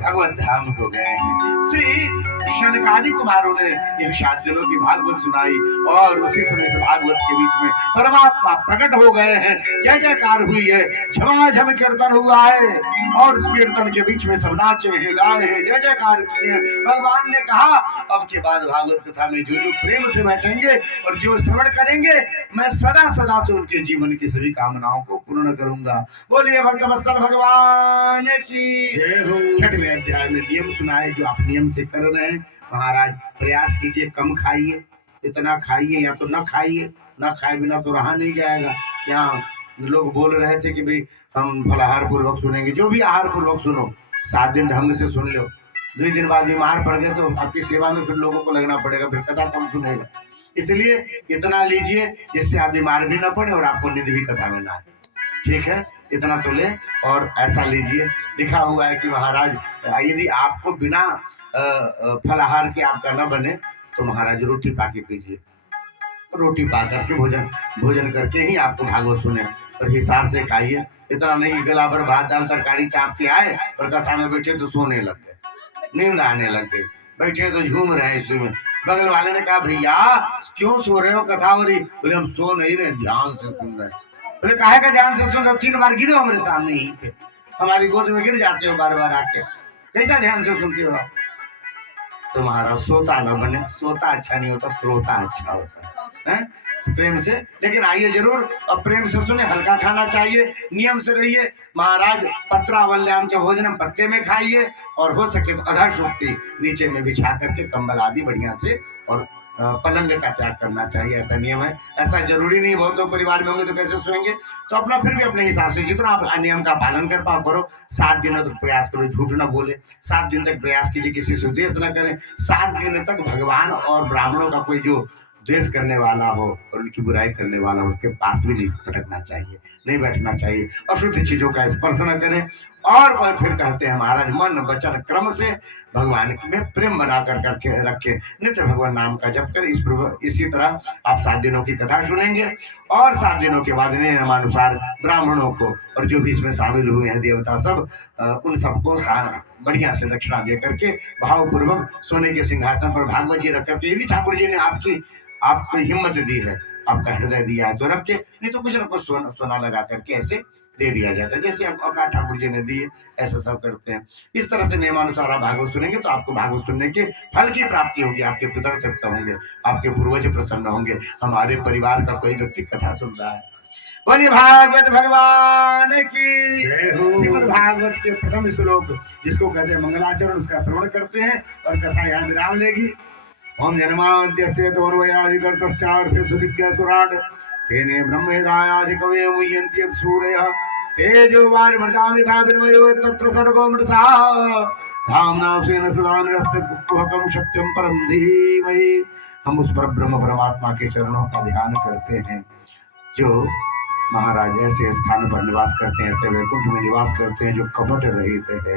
भगवत धाम को गए हैं। श्री शनकादि कुमारों ने ये 7 दिनों की भागवत सुनाई, और उसी समय से भागवत के बीच में परमात्मा प्रकट हो गए हैं। जय जयकार हुई है, झमाझम कीर्तन हुआ है, और उस कीर्तन के बीच में सब नाचे हैं, गाए हैं, जय जयकार किए हैं। भगवान ने कहा अब के बाद भागवत कथा में जो जो प्रेम से बैठेंगे और जो श्रवण करेंगे, मैं सदा सदा से उनके जीवन की सभी कामनाओं को पूर्ण करूंगा। बोलिए भक्तवत्सल भगवान की। 6वें अध्याय में नियम सुनाए, जो आप नियम से कर रहे हैं। महाराज प्रयास कीजिए, कम खाइए, इतना खाइए, या तो न खाइए, न खाए बिना तो रहा नहीं जाएगा। यहाँ लोग बोल रहे थे कि भाई हम फलाहार पूर्वक सुनेंगे, जो भी आहार पूर्वक सुनो, 7 दिन ढंग से सुन लो। 2 दिन बाद बीमार पड़ गए तो आपकी सेवा में फिर लोगों को लगना पड़ेगा, फिर कथा कौन सुनेगा। इसलिए इतना लीजिए जिससे आप बीमार भी ना पड़े और आपको नींद भी कथा में ना आए, ठीक है? इतना तो ले। और ऐसा लीजिए, लिखा हुआ है कि महाराज यदि आपको बिना फलाहार के आपका न बने तो महाराज रोटी पाके पीजिए, रोटी पा करके भोजन करके ही आपको भागवत सुने, और हिसाब से खाइए। इतना नहीं गला भर भात दाल तरकारी चाप के आए और कथा में बैठे तो सोने लग गए, नींद आने लग गई, बैठे तो झूम रहे हैं इसी में। बगल वाले ने कहा भैया क्यों सो रहे हो, कथा हो रही। बोले हम सो नहीं रहे, ध्यान से सुन रहे। बोले काहे का ध्यान से सुन रहे हो, 3 बार गिरे हो मेरे सामने ही पे, हमारी गोद में गिर जाते हो बार बार आके, कैसा ध्यान से सुनते हो आप। तुम्हारा सोता न बने, सोता अच्छा नहीं होता, श्रोता अच्छा होता है प्रेम से। लेकिन आइए जरूर, और प्रेम से सुने, हल्का खाना चाहिए, नियम से रहिए। महाराज पत्रा वल्याम के भोजन पत्ते में खाइए, और हो सके तो अधा शोक्ति नीचे में बिछा करके कंबल आदि बढ़िया से, और पलंग का त्याग करना चाहिए, ऐसा नियम है। ऐसा जरूरी नहीं, बहुत लोग परिवार में होंगे तो कैसे सोएंगे, तो अपना फिर भी अपने हिसाब से जितना आप नियम का पालन कर पाओ करो। 7 दिनों तक प्रयास करो, झूठ ना बोले। 7 दिन तक प्रयास कीजिए, किसी से द्वेष न करें। 7 दिन तक भगवान और ब्राह्मणों का कोई जो द्वेष करने वाला हो और उनकी बुराई करने वाला हो, उसके पास भी नहीं भटकना चाहिए, नहीं बैठना चाहिए। अशुद्ध चीजों का स्पर्श न करें। और फिर कहते हैं महाराज मन वचन क्रम से भगवान में प्रेम बना कर करके रखे, नित्य भगवान नाम का जप कर। इसी तरह आप 7 दिनों की कथा सुनेंगे, और 7 दिनों के बाद नियमानुसार ब्राह्मणों को और जो भी इसमें शामिल हुए हैं देवता सब, उन सबको बढ़िया से दक्षिणा दे करके भावपूर्वक सोने के सिंहासन पर भागवत जी रख करके, यदि ठाकुर जी ने आपको हिम्मत दी है, आपका हृदय दिया है तो रख के, नहीं तो कुछ न कुछ सोना लगा करके ऐसे दे दिया जाता है, जैसे अपना ठाकुर जी ने दिए, ऐसा सब करते हैं। इस तरह से नियमानुसार आप भागवत सुनेंगे तो आपको भागवत सुनने के फल की प्राप्ति होगी, आपके पितर तृप्त होंगे, आपके पूर्वज प्रसन्न होंगे। हमारे परिवार का कोई व्यक्ति कथा सुन रहा है, बोलिए भागवत भगवान की। श्रीमद् भागवत के प्रथम श्लोक जिसको कहते हैं मंगलाचरण, उसका श्रवण करते हैं और कथा यहाँ विराम लेगी। ओम जन्माद्यस्य तोर्वयादितर्तश्चार्थे सुविद्यासुराट तेने ब्रह्मेदायादि कवये मुह्यन्ति सूरयः तेजो वारिमृतां यथा विनिमयो तत्र सर्गो मृषा धाम्ना स्वेन सदा निरस्तकुहकं सत्यं परं धीमहि। हम उस परब्रह्म परमात्मा के चरणों का ध्यान करते हैं जो महाराज ऐसे स्थान पर निवास करते हैं, ऐसे वैकुंठ में निवास करते हैं जो कपट रहित है।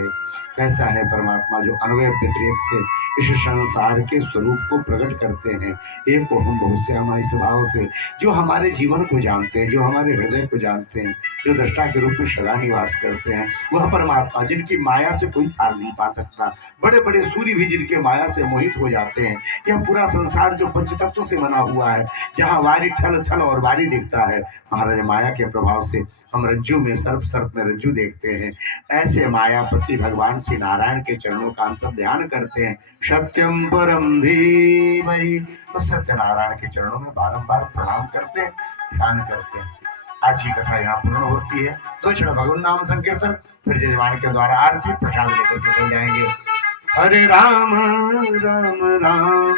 कैसा है परमात्मा जो अनवय व्यतिरेक से इस संसार के स्वरूप को प्रकट करते हैं, एक को हम बहुत से हम इस भाव से, जो हमारे जीवन को जानते हैं, जो हमारे हृदय को जानते हैं, जो दृष्टा के रूप में सदा निवास करते हैं, वह परमात्मा जिनकी माया से कोई पार नहीं पा सकता। बड़े बड़े सूर्य भी जिनके माया से मोहित हो जाते हैं। यह पूरा संसार जो पंचतत्व से बना हुआ है, जहाँ वारी थल थल और वारी दिखता है, महाराज माया के प्रभाव से हम रज्जु में सर्प, सर्प में रज्जु देखते हैं। ऐसे मायापति भगवान श्री नारायण के चरणों का हम सब ध्यान करते हैं। सत्यम परम धीमहि, तो सत्यनारायण के चरणों में बारंबार प्रणाम करते हैं, ध्यान करते हैं। आज की कथा यहाँ पूर्ण होती है। 2 क्षण भगवान नाम संकीर्तन, फिर जजमान के द्वारा आरती प्रसाद लेकर के चल जाएंगे। हरे राम राम राम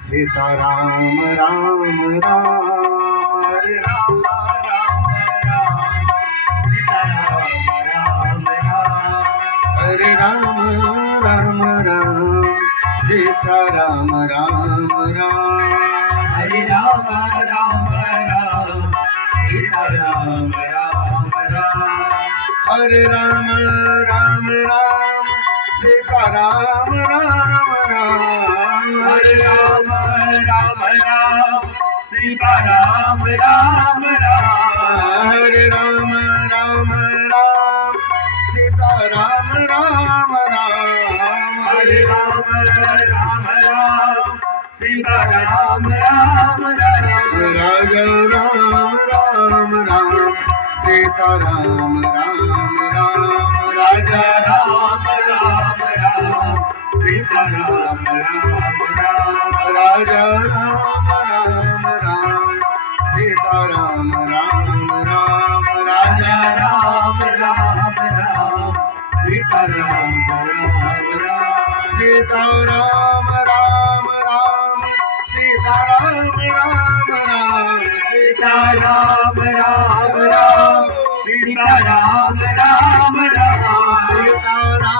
सीता राम राम राम, हरे राम हरे राम राम राम सीता राम राम राम, हरे राम राम राम सीता राम राम राम, हरे राम राम राम सीता राम राम राम, हरे राम राम राम सीता राम राम राम, हरे राम राम राम सीता राम राम राम, हरे राम राम राम सीता राम राम राम, राजा राम राम राम सीता राम राम राम, राजा राम राम राम सीता राम राम राम, राजा राम राम राम सीता राम राम राम, राजा राम राम राम सीता राम राम राम, सीता राम राम राम सीता राम राम राम, सीता राम राम राम सीता राम राम राम, सीता राम